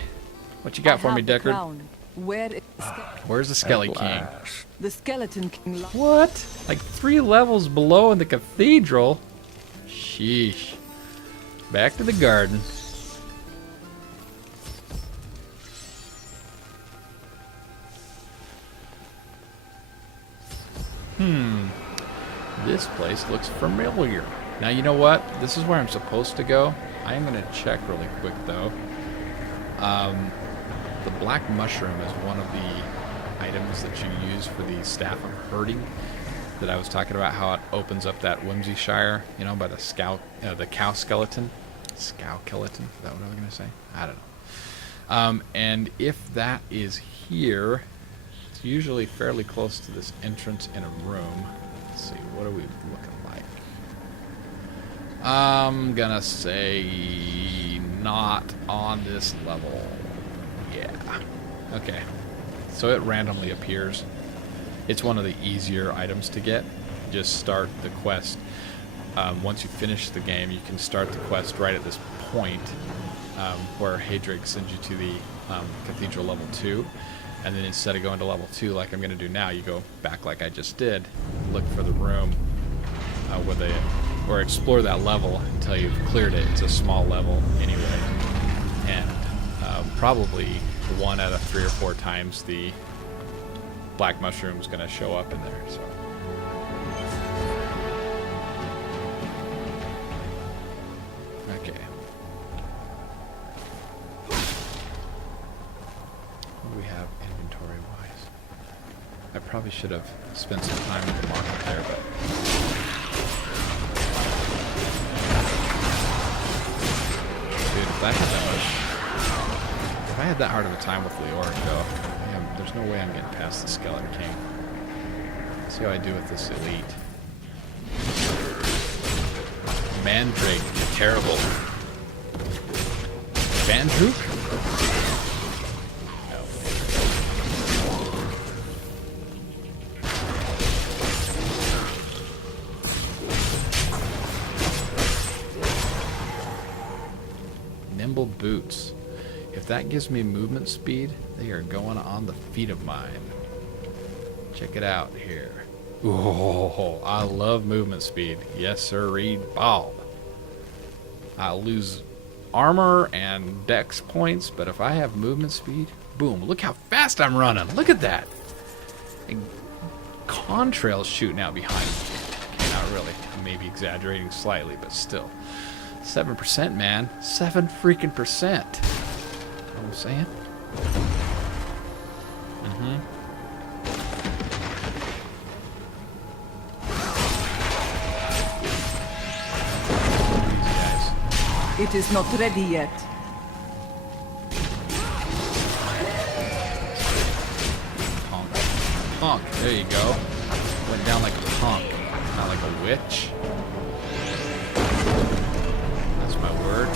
What you got I for me, have the Deckard? crown. Where is Where's the Skelly King? the skeleton king? What? Like 3 levels below in the cathedral? Sheesh. Back to the garden. This place looks familiar. Now, you know what? This is where I'm supposed to go. I am going to check really quick, though. The black mushroom is one of the items that you use for the Staff of Herding that I was talking about, how it opens up that Whimsyshire, you know, by the cow skeleton. Scow-skeleton? Is that what I was going to say? I don't know. And if that is here, it's usually fairly close to this entrance in a room. Let's see, what are we looking like? I'm gonna say not on this level. Yeah. Okay. So it randomly appears. It's one of the easier items to get. Just start the quest. Once you finish the game, you can start the quest right at this point where Hadrig sends you to the Cathedral level 2. And then instead of going to level 2 like I'm going to do now, you go back like I just did, look for the room or explore that level until you've cleared it. It's a small level anyway. And probably 1 out of 3 or 4 times the black mushroom is going to show up in there. So. Okay. What do we have inventory-wise? I probably should have spent some time in the market there, but... Dude, if I had that hard of a time with Leoric, though, there's no way I'm getting past the Skeleton King. Let's see how I do with this elite. Mandrake, terrible. Bandrook? No. Nimble boots. If that gives me movement speed, they are going on the feet of mine. Check it out here. Oh, I love movement speed. Yes, sir, Reed Bob. I'll lose armor and dex points, but if I have movement speed, boom, look how fast I'm running. Look at that. And contrails shooting out behind me. Okay, not really. I may be exaggerating slightly, but still. 7%, man. 7 freaking percent. You know what I'm saying? It is not ready yet. Honk. Honk. There you go. Went down like a honk. Not like a witch. my word.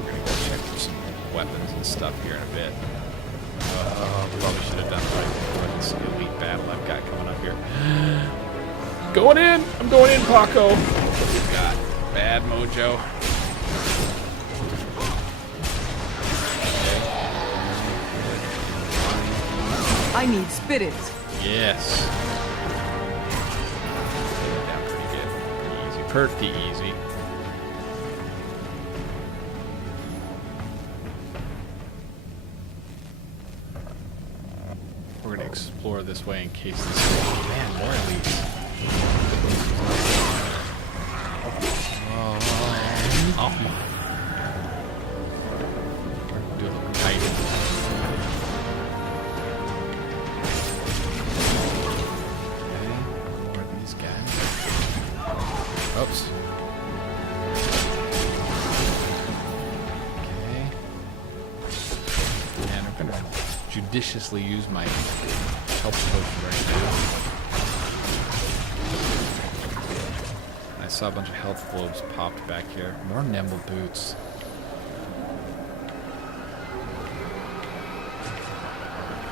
We're gonna go check for some weapons and stuff here in a bit. Probably should have done right this elite battle I've got coming up here. Going in! I'm going in, Paco! What we got? Bad mojo. I need spirits. Yes. Down pretty good. Pretty easy. Pretty easy. We're gonna explore this way in case this. Oh man, more elites. Oh my. Do a little kiting. Oops. Okay. And I'm gonna judiciously use my health potion right now. I saw a bunch of health globes popped back here. More nimble boots.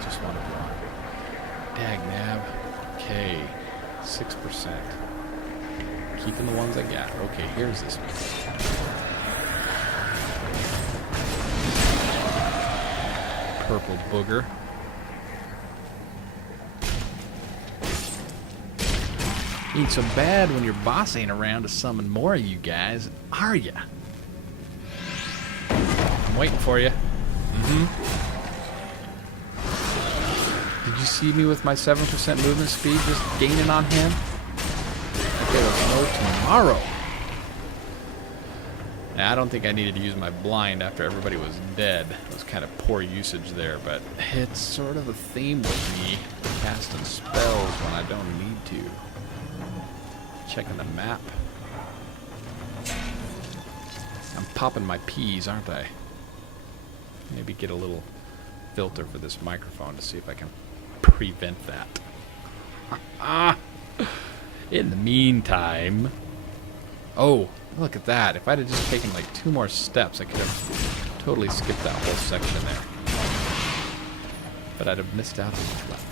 Just want to block. Dag nab. Okay. 6%. Keeping the ones I got. Okay, here's this one. Purple booger. Ain't so bad when your boss ain't around to summon more of you guys, are ya? I'm waiting for you. Did you see me with my 7% movement speed just gaining on him? There was no tomorrow. Now, I don't think I needed to use my blind after everybody was dead. It was kind of poor usage there, but it's sort of a theme with me, casting spells when I don't need to. Checking the map. I'm popping my peas, aren't I? Maybe get a little filter for this microphone to see if I can prevent that. In the meantime... Oh, look at that. If I'd have just taken like 2 more steps, I could have totally skipped that whole section there. But I'd have missed out on the left.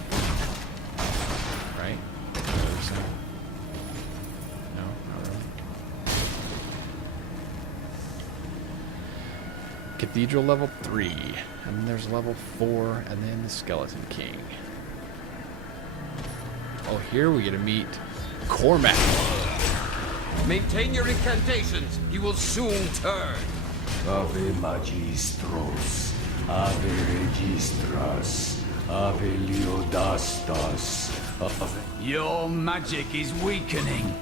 Right? No, not really. Cathedral level 3. And then there's level 4, and then the Skeleton King. Oh, here we get to meet Cormac. Maintain your incantations. He will soon turn. Ave Magistros, Ave Registras, Ave Leodastas, Ave... Your magic is weakening.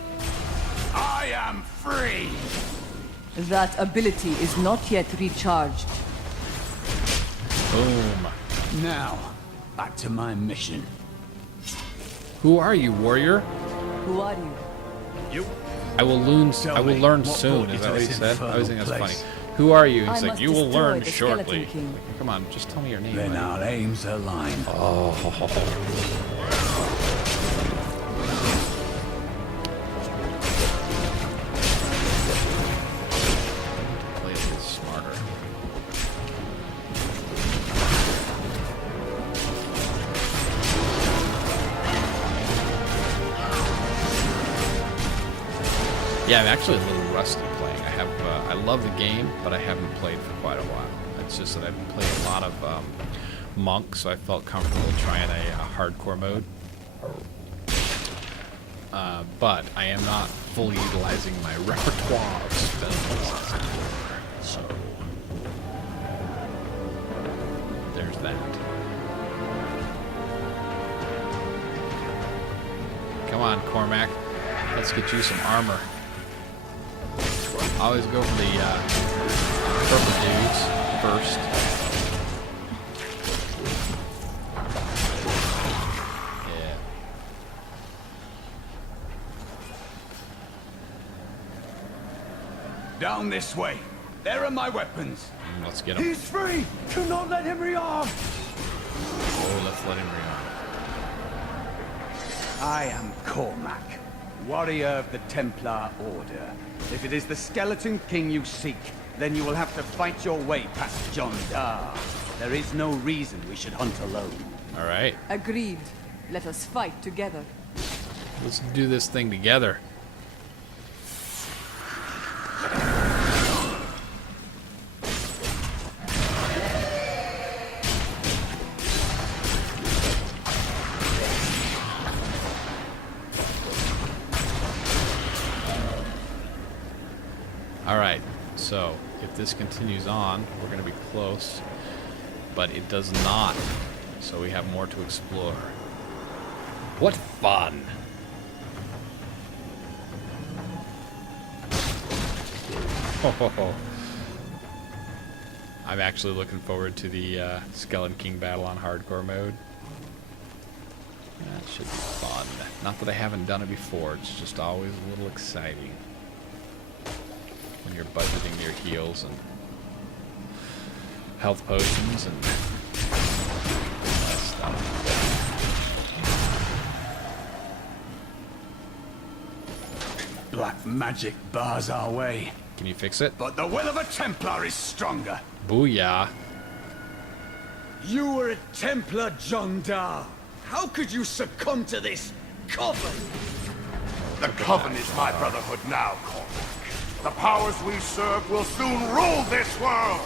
I am free. That ability is not yet recharged. Boom. Now, back to my mission. Who are you, warrior? Who are you? You. I will learn soon. Is that what he said? I always think that's funny. Who are you? He's like, you will learn shortly. Come on, just tell me your name. Then our aims align. Oh. Play a little smarter. Yeah, I'm actually a little rusty playing. I love the game, but I haven't played for quite a while. It's just that I've been playing a lot of Monk, so I felt comfortable trying a hardcore mode. But I am not fully utilizing my repertoire of spells. So, there's that. Come on, Cormac. Let's get you some armor. I always go for the purple dudes first. Yeah. Down this way. There are my weapons. Let's get him. He's free! Do not let him rearm! Oh, let's let him rearm. I am Cormac, warrior of the Templar Order. If it is the Skeleton King you seek, then you will have to fight your way past John Dar. There is no reason we should hunt alone. All right. Agreed. Let us fight together. Let's do this thing together. Alright, so if this continues on, we're going to be close, but it does not, so we have more to explore. What fun! Oh, I'm actually looking forward to the Skeleton King battle on hardcore mode. That should be fun. Not that I haven't done it before, it's just always a little exciting when you're budgeting your heals and health potions and all that stuff. Black magic bars our way. Can you fix it? But the will of a Templar is stronger. Booyah. You were a Templar, John Dar. How could you succumb to this coven? The Coven is my brotherhood now, Cormac. The powers we serve will soon rule this world!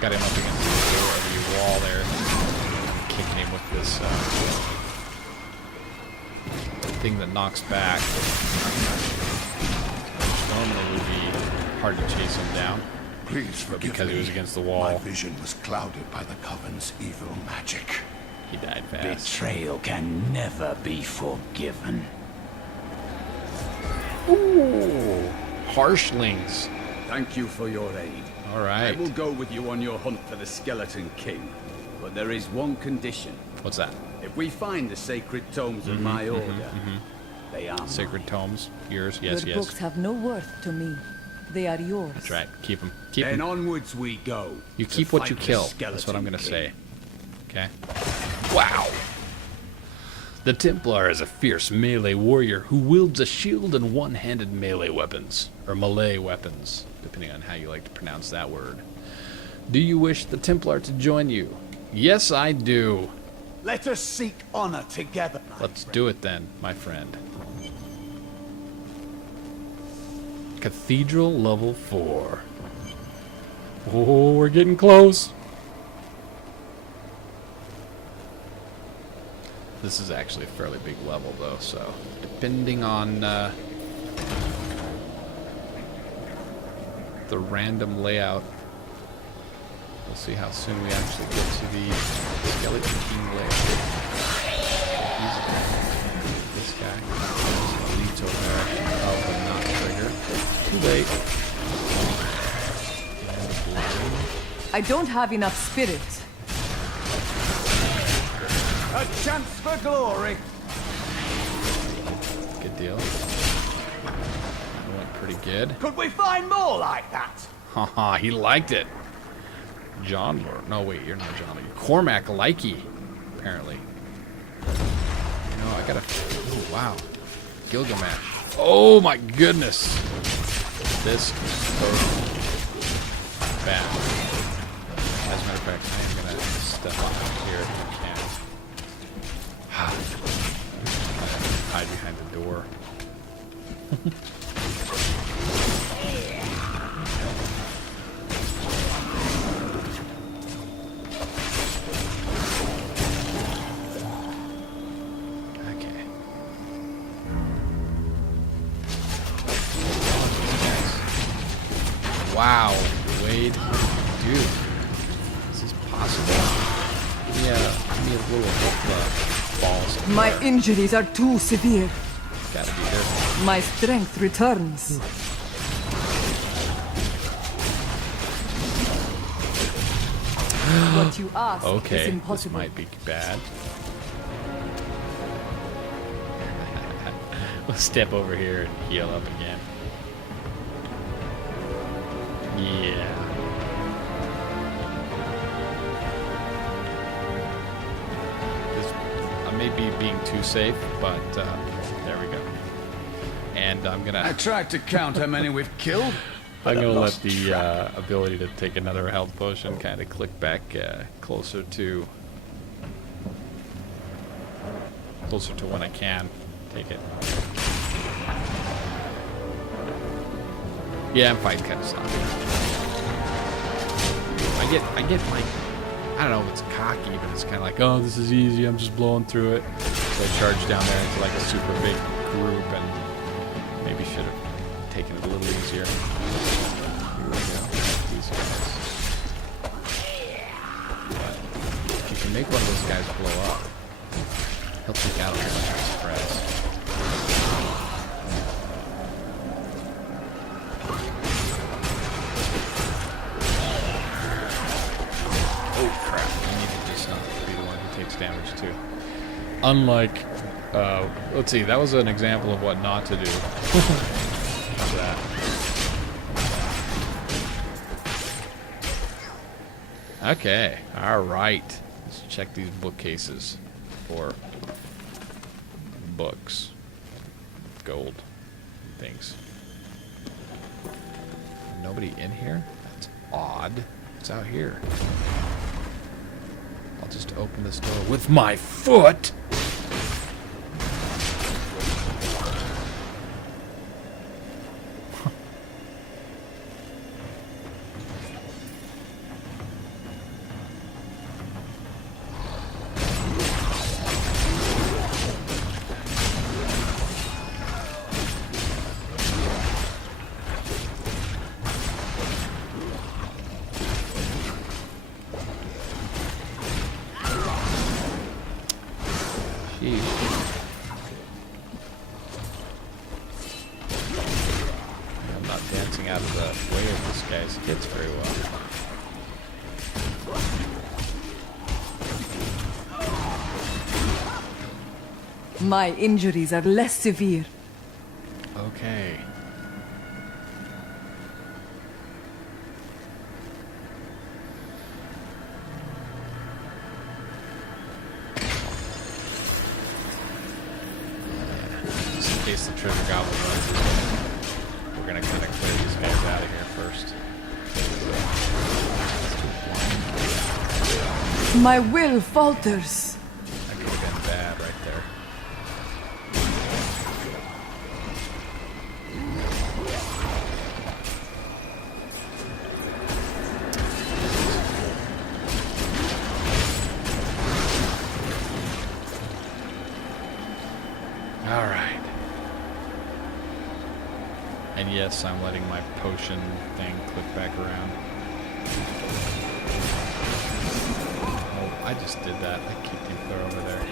Got him up against the wall there. Kicking him with this thing that knocks back. Normally would be hard to chase him down. Please but forgive because me. he was against the wall. My vision was clouded by the Coven's evil magic. He died fast. Betrayal can never be forgiven. Ooh, harshlings. Thank you for your aid. All right. I will go with you on your hunt for the Skeleton King. But there is one condition. What's that? If we find the sacred tomes of my order, they are sacred tomes. Yours? Yes, Your yes. books have no worth to me. They are yours. That's right. Keep them. Keep Then them. onwards we go. You to keep what you fight the kill. That's what I'm going to Skeleton say. Okay. Wow. The Templar is a fierce melee warrior who wields a shield and one-handed melee weapons, or melee weapons, depending on how you like to pronounce that word. Do you wish the Templar to join you? Yes, I do. Let us seek honor together. Let's do it then, my friend. Cathedral level 4. Oh, we're getting close. This is actually a fairly big level, though, so depending on the random layout, we'll see how soon we actually get to the Skeleton King layout. This guy leads over there. Probably not trigger. Too late. I don't have enough spirit. A chance for glory. Good deal. That went pretty good. Could we find more like that? Haha, he liked it. John Lord. No, wait, you're not John. You're Cormac Likey, apparently. No, I gotta. Oh, wow. Gilgamesh. Oh, my goodness. This is totally bad. As a matter of fact, I am gonna step off here if I can. Hide behind the door. Okay. Wow, Wade, dude, is this possible? Give me a little balls. My injuries are too severe. Gotta be there. My strength returns. What you ask Okay, is this impossible. might be bad. We'll step over here and heal up again. Yeah. I may be being too safe, but there we go. And I'm gonna. I tried to count how many we've killed. I'm gonna let the ability to take another health potion kind of click back closer to when I can take it. Yeah, I'm fighting kind of sloppy. I get like, I don't know if it's cocky, but it's kind of like, oh, this is easy. I'm just blowing through it. So I charge down there into like a super big group, and maybe should have taken it a little easier. Here we go. These guys. But if you can make one of those guys blow up, he'll take out a bunch of his friends. Oh crap! I need to just be the one who takes damage too. Unlike, let's see, that was an example of what not to do. How's that? Okay, alright. Let's check these bookcases for books. Gold. Things. Nobody in here? That's odd. What's out here? I'll just open this door with my foot! I'm not dancing out of the way of this guy's hits very well. My injuries are less severe. Okay. Just in case the treasure goblin runs this way, we're gonna kind of clear these guys out of here first. My will falters. That could have been bad right there. Alright. And yes, I'm letting my potion thing click back around. Oh, I just did that. I kicked him clear over there.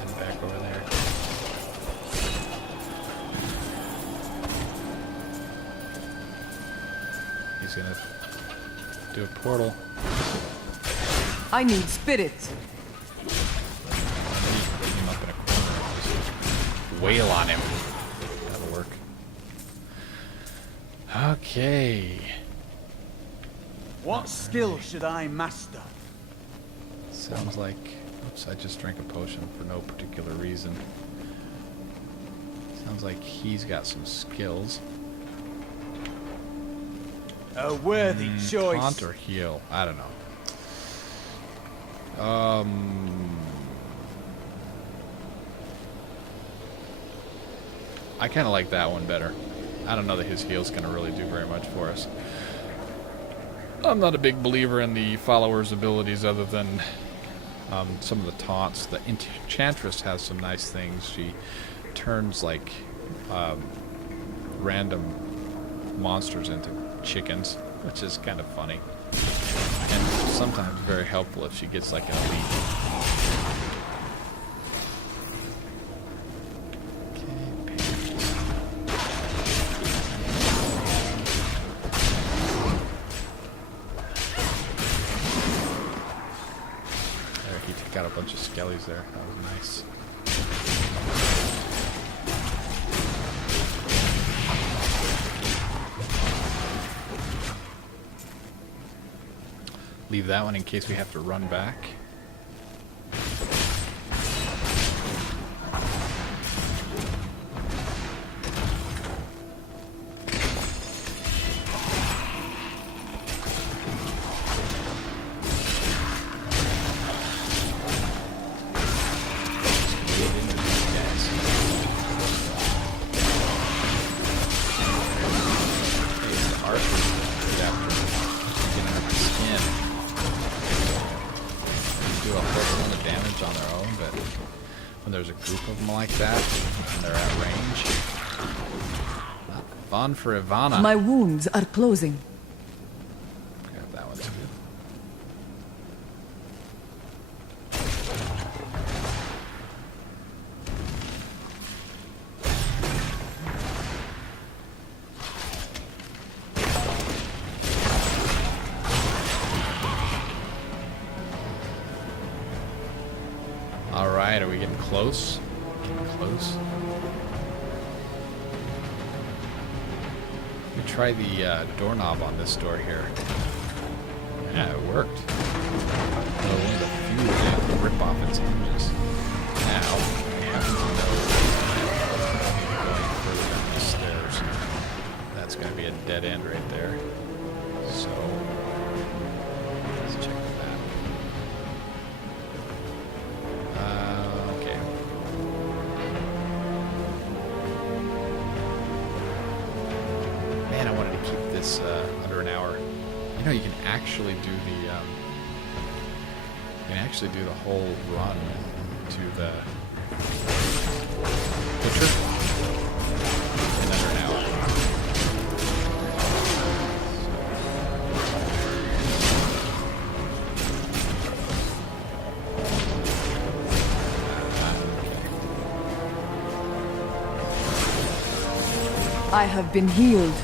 And back over there. He's gonna do a portal. I need spirit. Beat him up in a corner. Just wail on him. That'll work. Okay. What skill should I master? Sounds like... Oops, I just drank a potion for no particular reason. Sounds like he's got some skills. A worthy choice. Taunt or heal? I don't know. I kind of like that one better. I don't know that his heal's going to really do very much for us. I'm not a big believer in the follower's abilities other than some of the taunts. The Enchantress has some nice things. She turns like random monsters into chickens, which is kind of funny. And sometimes very helpful if she gets like an elite. Got a bunch of skellies there. That was nice. leave that one in case we have to run back. For Ivana. My wounds are closing. Grab that one too. All right, are we getting close? Getting close. Try the doorknob on this door here. Yeah, it worked. One of the few that can rip off its hinges. Now, I happen to know going further down the stairs. That's going to be a dead end right there. So, let's check that. Okay. Man, I wanted to keep this under an hour. You know, you can actually do the whole run to the butcher in under an hour. I have been healed.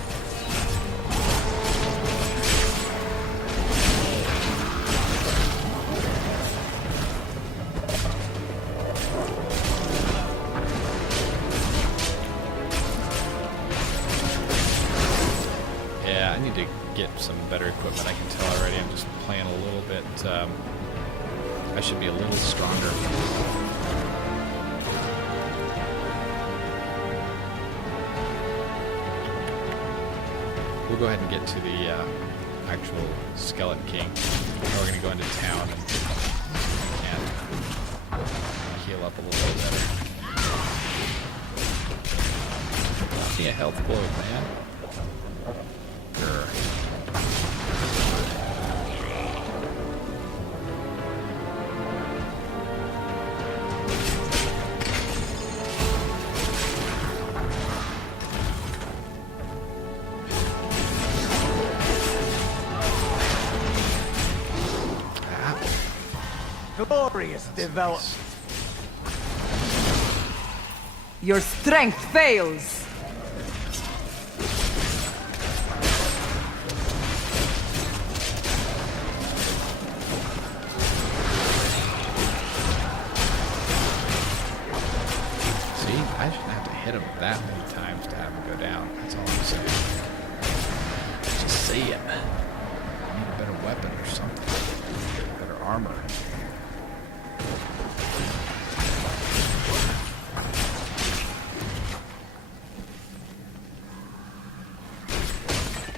Some better equipment. I can tell already. I'm just playing a little bit. I should be a little stronger. We'll go ahead and get to the actual Skeleton King. We're going to go into town and heal up a little bit better. Give me a health blow, man. Grr. Glorious development. Your strength fails. I shouldn't have to hit him that many times to have him go down. That's all I'm saying. Just saying. I need a better weapon or something. Better armor.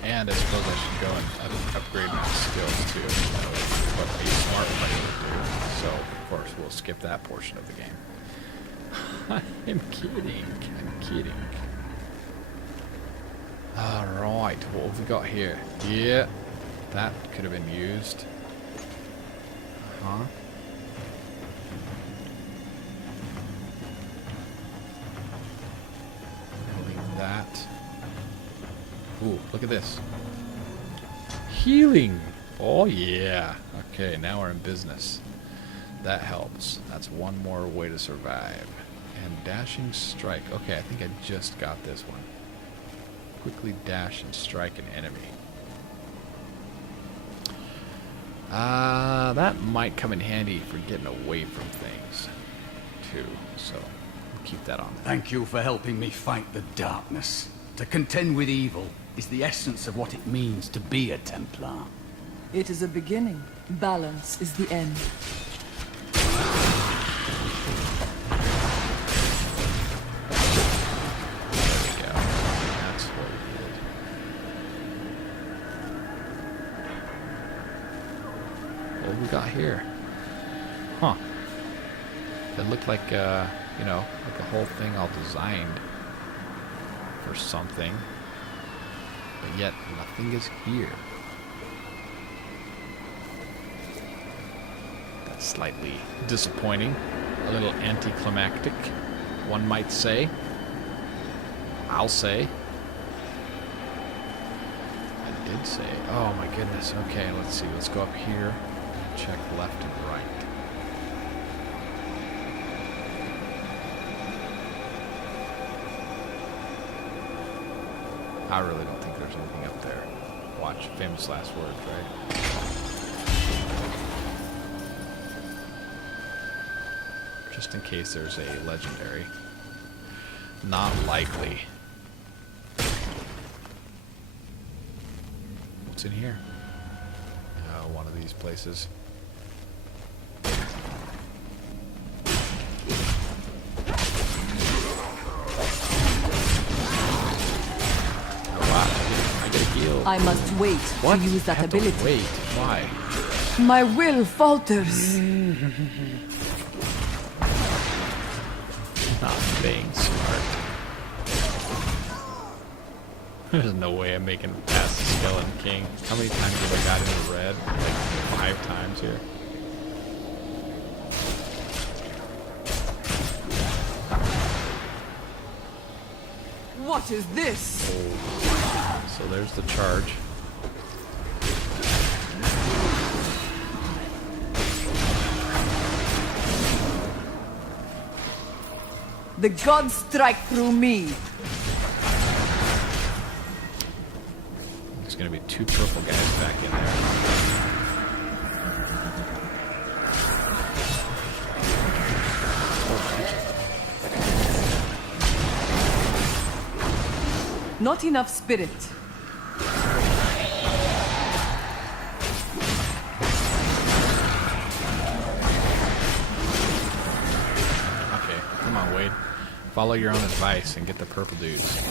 And I suppose I should go and upgrade my skills too. That was what a smart player would do. So, of course, we'll skip that portion of the game. I'm kidding. I'm kidding. Alright, what have we got here? Yeah, that could have been used. Uh-huh. Leave that. Ooh, look at this. Healing! Oh yeah. Okay, now we're in business. That helps. That's one more way to survive. And dashing strike. Okay, I think I just got this one. Quickly dash and strike an enemy. That might come in handy for getting away from things, too. So, we'll keep that on. Thank you for helping me fight the darkness. To contend with evil is the essence of what it means to be a Templar. It is a beginning. Balance is the end. What we got here? Huh. It looked like, you know, like the whole thing all designed for something. But yet, nothing is here. That's slightly disappointing. A little anticlimactic, one might say. I'll say. I did say. Oh my goodness. Okay, let's see. Let's go up here. Check left and right. I really don't think there's anything up there. Watch. Famous last words, right? Just in case there's a legendary. Not likely. What's in here? One of these places. I must wait to use that ability. Wait, why? My will falters. Not being smart. There's no way I'm making it past the Skeleton King. How many times have I got in the red? Like 5 times here. What is this? Oh. So there's the charge. The gods strike through me. There's gonna be 2 purple guys back in there. Not enough spirit. Okay, come on, Wade. Follow your own advice and get the purple dudes.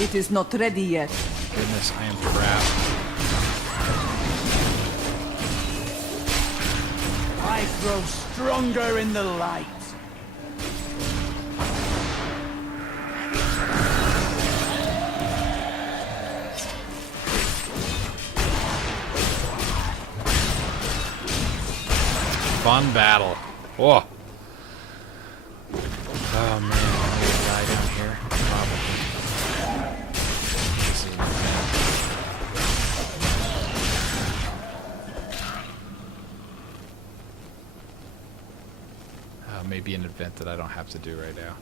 It is not ready yet. Goodness, I am trapped. I grow stronger in the light. Fun battle. Whoa. Oh man, I'm gonna die down here. Probably. This is an event. Maybe an event that I don't have to do right now.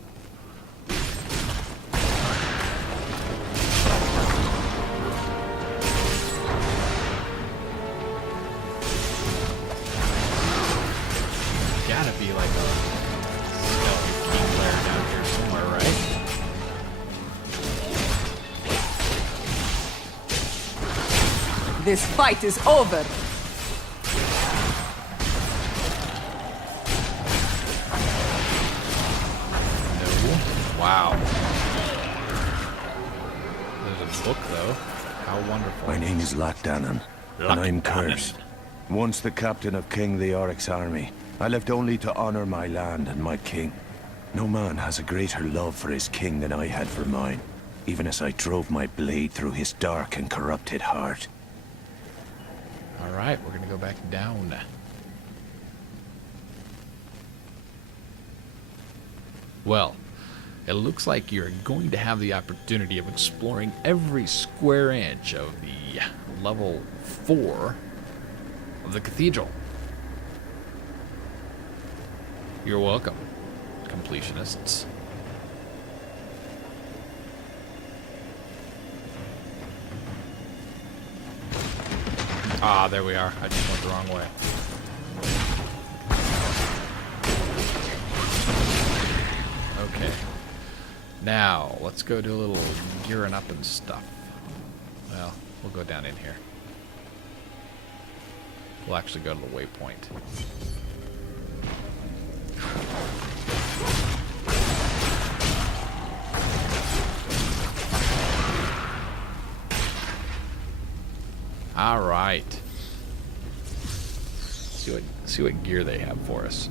Gotta be like a Skeleton King lair down here somewhere, right? This fight is over. No. Wow. There's a book, though. How wonderful. My name is Lochdanon, and I'm cursed. Once the captain of King Leoric's army, I lived only to honor my land and my king. No man has a greater love for his king than I had for mine, even as I drove my blade through his dark and corrupted heart. Alright, we're gonna go back down. Well, it looks like you're going to have the opportunity of exploring every square inch of the level 4 of the cathedral. You're welcome, completionists. Ah, there we are. I just went the wrong way. Now, let's go do a little gearing up and stuff. Well, we'll go down in here. We'll actually go to the waypoint. All right. See what gear they have for us.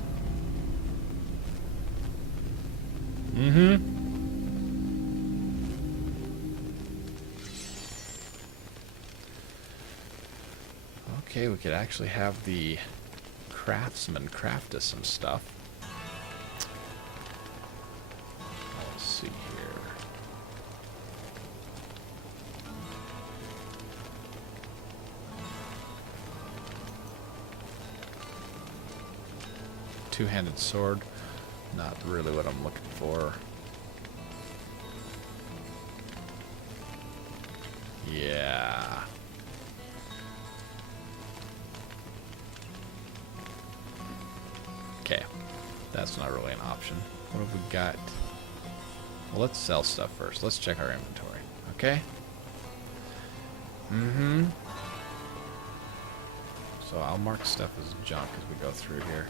Okay, we could actually have the craftsman craft us some stuff. Let's see here. Two-handed sword, not really what I'm looking for. Yeah. Okay, that's not really an option. What have we got? Well, let's sell stuff first. Let's check our inventory, okay? So I'll mark stuff as junk as we go through here.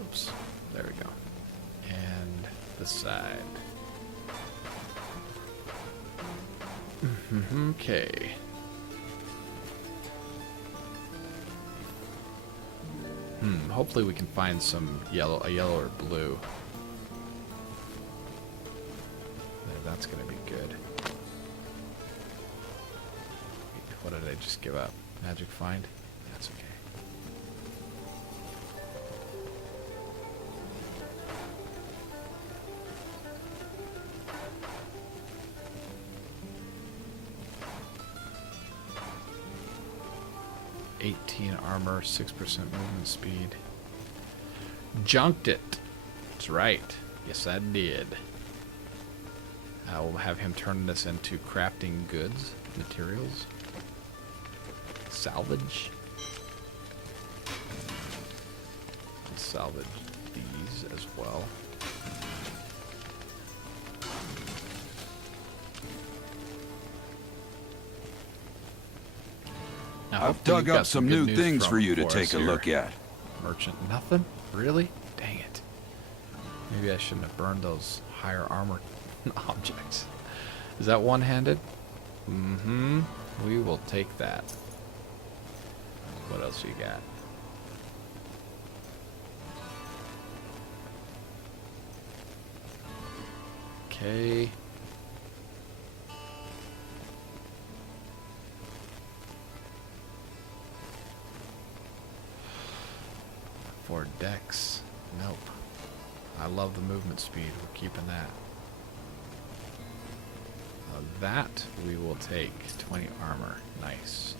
Oops, there we go. And this side. Okay. Hopefully we can find some a yellow or blue. That's gonna be good. What did I just give up? Magic find? That's okay. Armor, 6% movement speed. Junked it. That's right. Yes, I did. I will have him turn this into crafting goods, materials, salvage. Let's salvage these as well. Now, I've dug up some new things for you to take a look at. Merchant, nothing? Really? Dang it. Maybe I shouldn't have burned those higher armor objects. Is that one-handed? We will take that. What else you got? Okay. For Dex. Nope. I love the movement speed. We're keeping that. That we will take. 20 armor. Nice.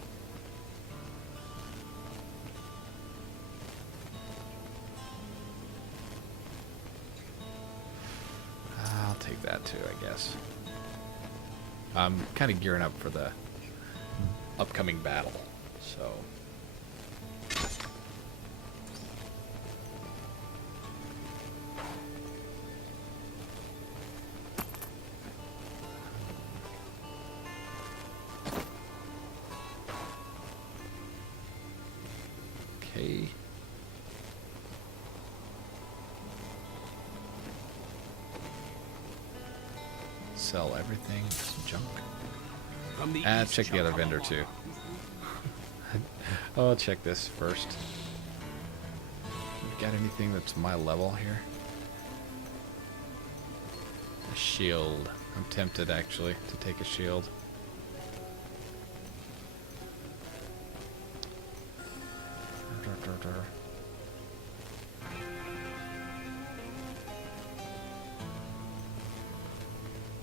I'll take that too, I guess. I'm kind of gearing up for the upcoming battle, so... Okay. Sell everything. Junk. Check the other vendor too. I'll check this first. Got anything that's my level here? A shield. I'm tempted actually to take a shield.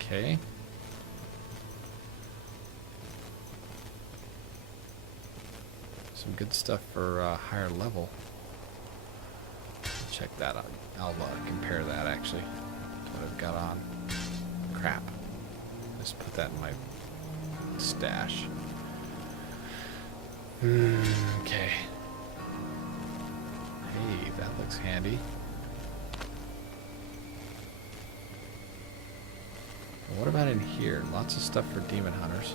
Okay. Some good stuff for higher level. Check that out. I'll compare that actually to what I've got on. Crap. Just put that in my stash. Okay. Hey, that looks handy. What about in here? Lots of stuff for demon hunters.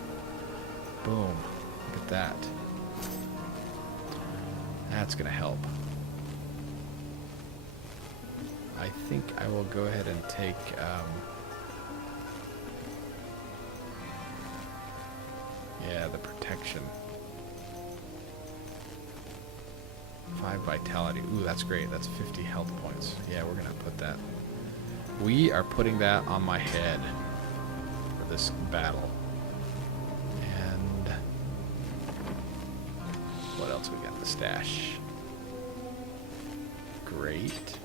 Boom. Look at that. That's gonna help. I think I will go ahead and take yeah, the protection. 5 vitality. Ooh, that's great. That's 50 health points. Yeah, we're gonna put that. We are putting that on my head for this battle. And what else we got? The stash. Great.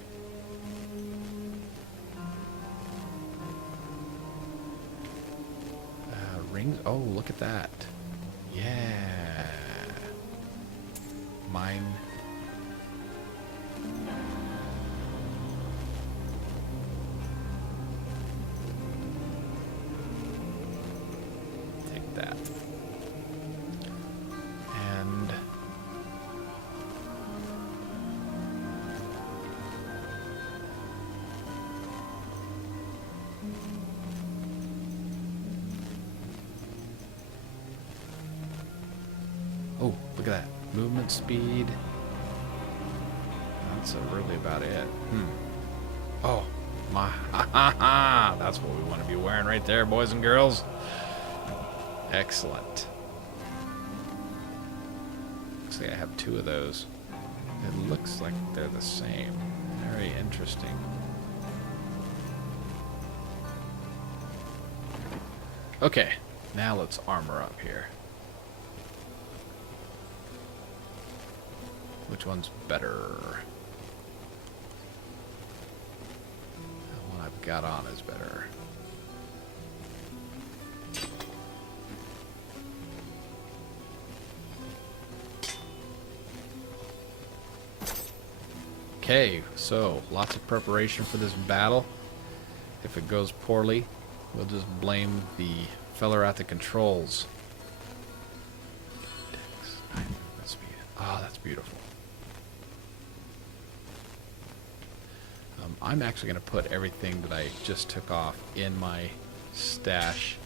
Rings. Oh, look at that. Yeah. Mine. Take that. And oh, look at that. Movement speed. That's really about it. Oh, my. That's what we want to be wearing right there, boys and girls. Excellent. Looks like I have 2 of those. It looks like they're the same. Very interesting. Okay, now let's armor up here. Which one's better? The one I've got on is better. Okay, so lots of preparation for this battle. If it goes poorly, we'll just blame the feller at the controls. Ah, that's beautiful. I'm actually going to put everything that I just took off in my stash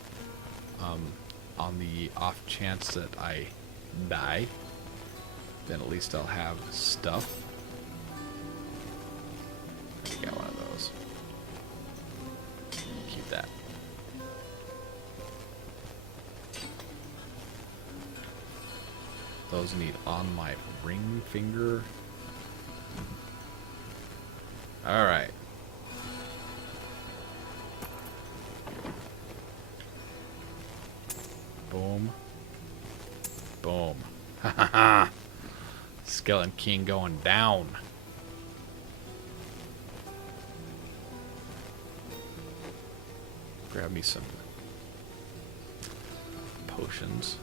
on the off chance that I die. Then at least I'll have stuff. I got one of those. Keep that. Those need on my ring finger. Alright. Boom. Boom. Ha ha ha. Skeleton King going down. Grab me some potions.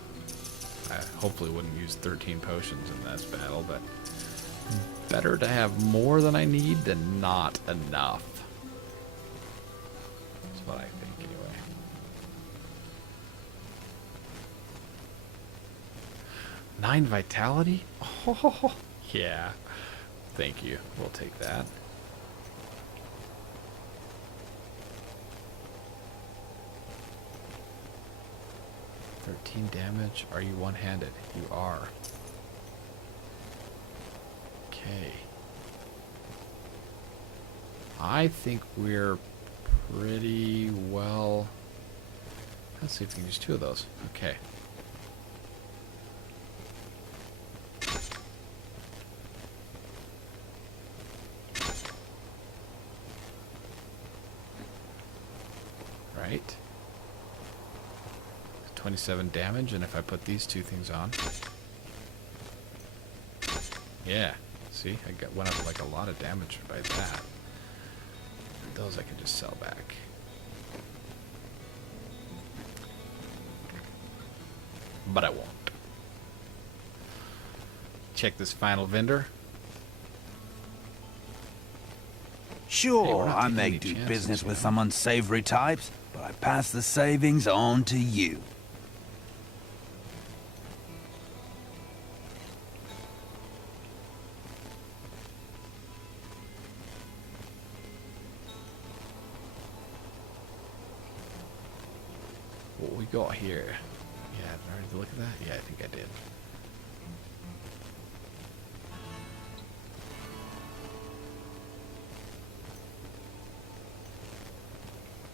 I hopefully wouldn't use 13 potions in this battle, but better to have more than I need than not enough. That's what I think, anyway. Nine vitality? Oh, yeah. Thank you. We'll take that. Damage. Are you one-handed? You are. Okay. I think we're pretty well. Let's see if we can use 2 of those. Okay. Right. 27 damage, and if I put these 2 things on, yeah, see, went up like a lot of damage by that. Those I can just sell back. But I won't. Check this final vendor. Sure, Hey, I may do business with some unsavory types, but I pass the savings on to you. got here? Yeah, did I already look at that? Yeah, I think I did.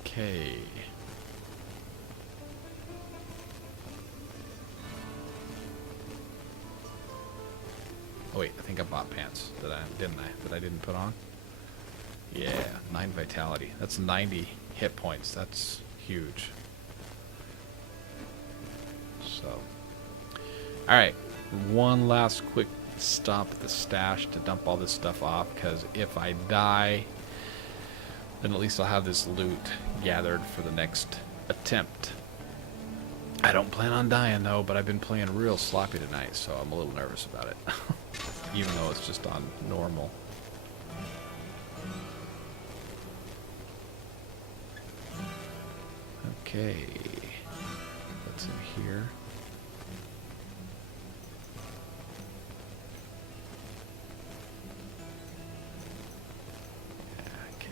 Okay. Oh wait, I think I bought pants. Didn't I? That I didn't put on? Yeah, 9 vitality. That's 90 hit points. That's huge. So, alright. One last quick stop at the stash to dump all this stuff off, because if I die, then at least I'll have this loot gathered for the next attempt. I don't plan on dying though, but I've been playing real sloppy tonight, so I'm a little nervous about it. Even though it's just on normal. Okay. What's in here? Okay.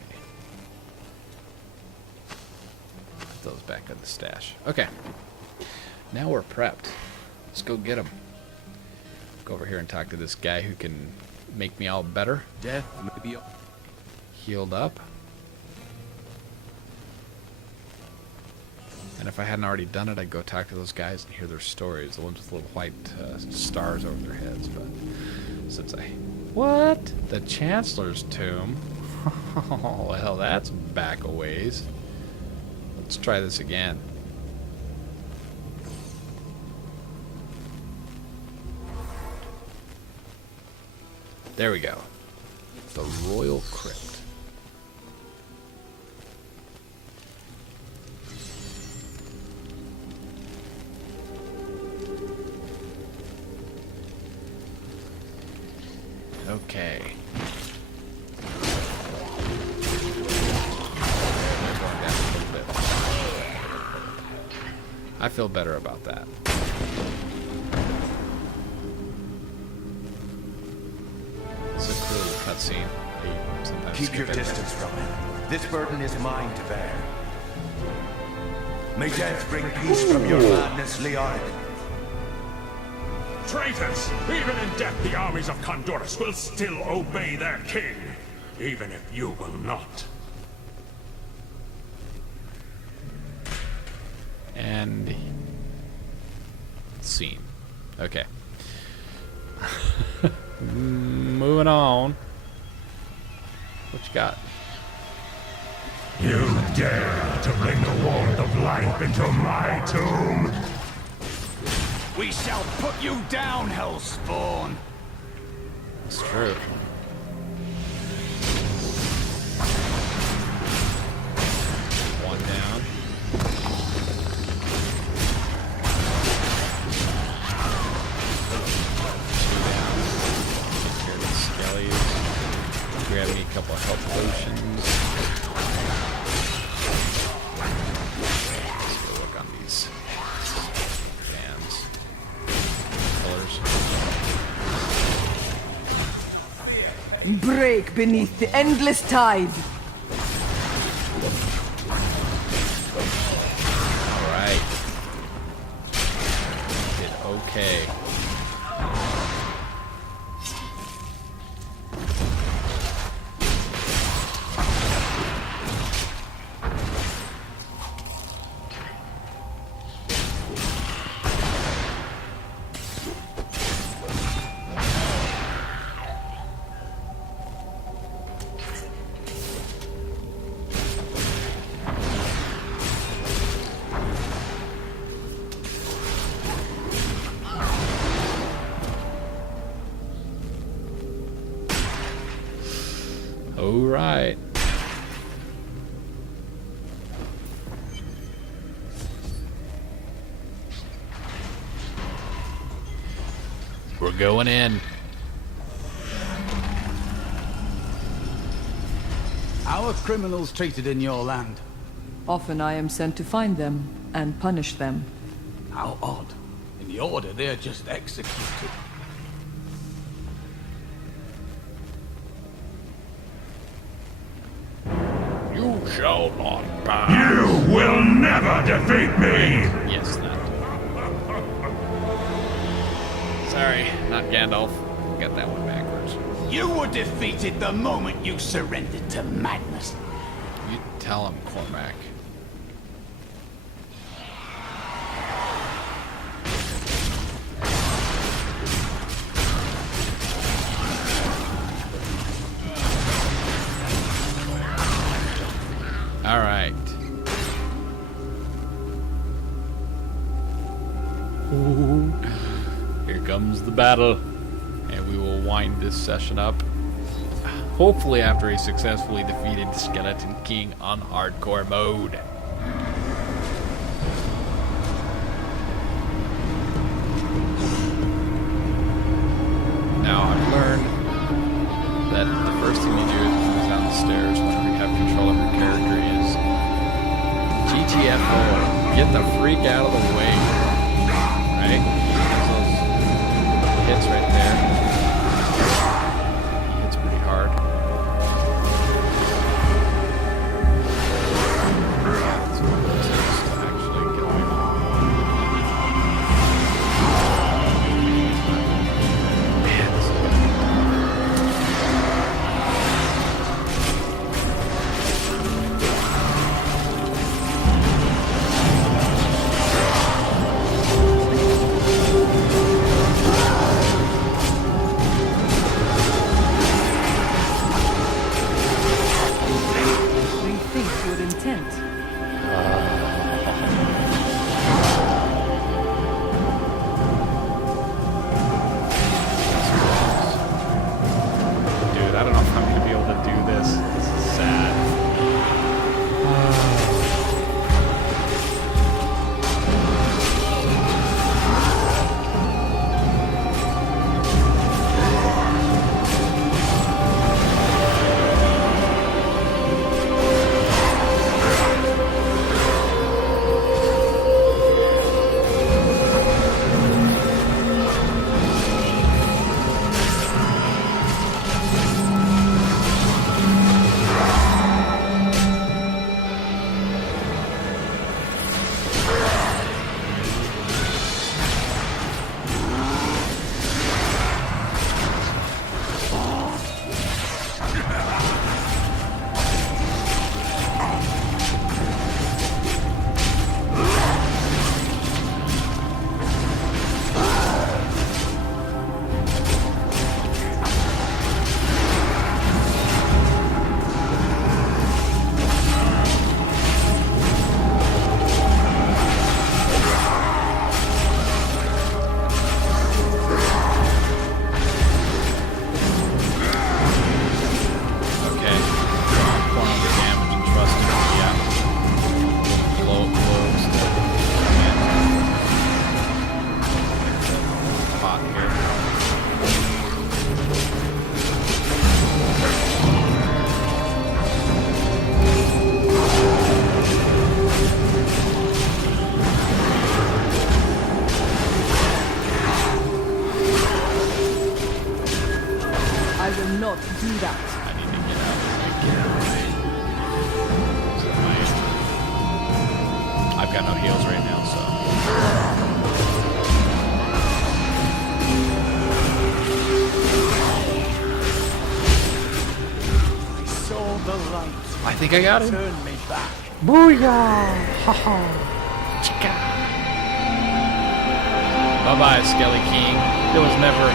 Put those back in the stash. Okay. Now we're prepped. Let's go get them. Go over here and talk to this guy who can make me all better. Death may be healed up. And if I hadn't already done it, I'd go talk to those guys and hear their stories. The ones with little white stars over their heads. But since I... What? The Chancellor's Tomb? Oh, well, that's back a ways. Let's try this again. There we go. The Royal Crypt. Okay. I feel better about that. It's a cool cutscene. Keep your distance from him. This burden is mine to bear. May death bring peace from your madness, Leoric. Traitors! Even in death, the armies of Condorus will still obey their king, even if you will not. And scene. Okay. Moving on. What you got? You dare to bring the warmth of life into my tomb? We shall put you down, Hellspawn! It's true. One down. Two down. Take care of these skellies. Grab me a couple of health potions. Let's go look on these fans. Break beneath the endless tide. Alright. Did okay. Alright. We're going in. How are criminals treated in your land? Often I am sent to find them and punish them. How odd. In the Order, they're just executed. shall not pass. You will never defeat me! Yes, that. Sorry, not Gandalf. Got that one backwards. You were defeated the moment you surrendered to madness. You tell him, Cormac. All right. Ooh. Here comes the battle, and we will wind this session up. Hopefully after a successfully defeated Skeleton King on hardcore mode. Now I've learned that the first thing you do is down the stairs whenever you have control of your character is GTFO. Get the freak out of the way. Right? There's those hits right there. He hits pretty hard. That's what it takes to actually get away from Man, this is Rethink your intent. Dude, I don't know if I'm gonna be able to do this. This is sad. I will not do that. I need to get out. Get out of the way. Is that I've got no heals right now, so. I saw the light. I think I got him. Turn me back. Booyah! Ha ha! Chicka! Bye-bye, Skelly King. There was never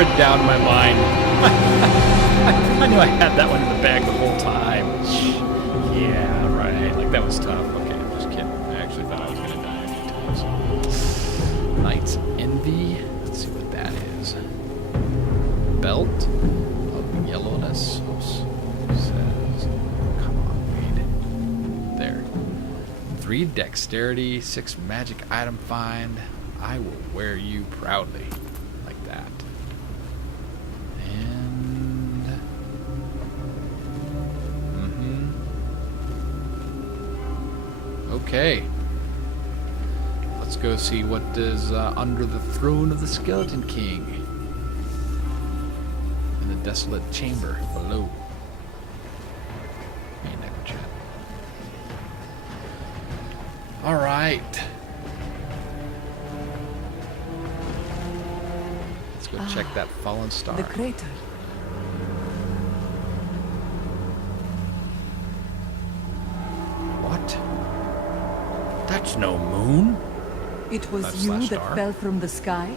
a doubt in my mind. I knew I had that one in the bag the whole time. Yeah, right. Like, that was tough. Okay, I'm just kidding. I actually thought I was going to die a few times. Knight's Envy. Let's see what that is. Belt of Yellowness. Says, come on, read. There. 3 dexterity, 6 magic item find. I will wear you proudly. Like that. And... Okay. Let's go see what is under the throne of the Skeleton King. In the desolate chamber below. Hey, Necrochat. right. Let's go check that fallen star. The crater. What? That's no moon. It was That's you slash that star. fell from the sky?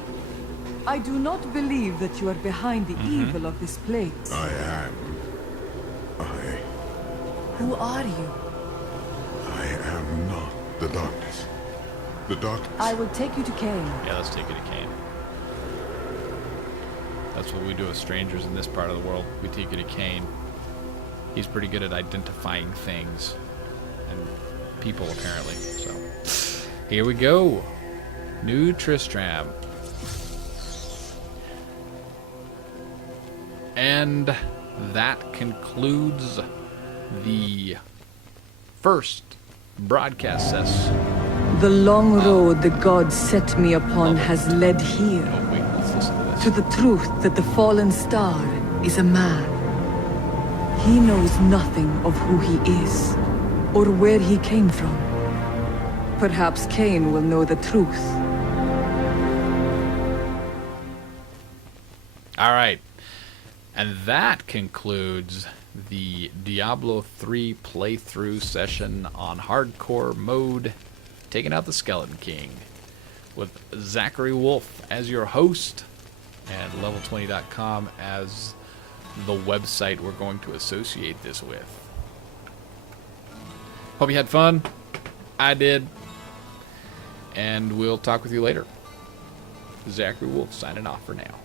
I do not believe that you are behind the evil of this place. I am. Who are you? I am not the darkness. The darkness. I will take you to Cain. Yeah, let's take it to Cain. That's what we do with strangers in this part of the world. We take you to Cain. He's pretty good at identifying things and people, apparently. So, here we go. New Tristram. And that concludes the first broadcast session. The long road the gods set me upon has led here. Oh, wait, let's listen to this. To the truth that the fallen star is a man. He knows nothing of who he is, or where he came from. Perhaps Cain will know the truth. All right. And that concludes the Diablo 3 playthrough session on hardcore mode, taking out the Skeleton King, with Zachary Wolf as your host and level20.com as the website we're going to associate this with. Hope you had fun. I did. And we'll talk with you later. Zachary Wolf signing off for now.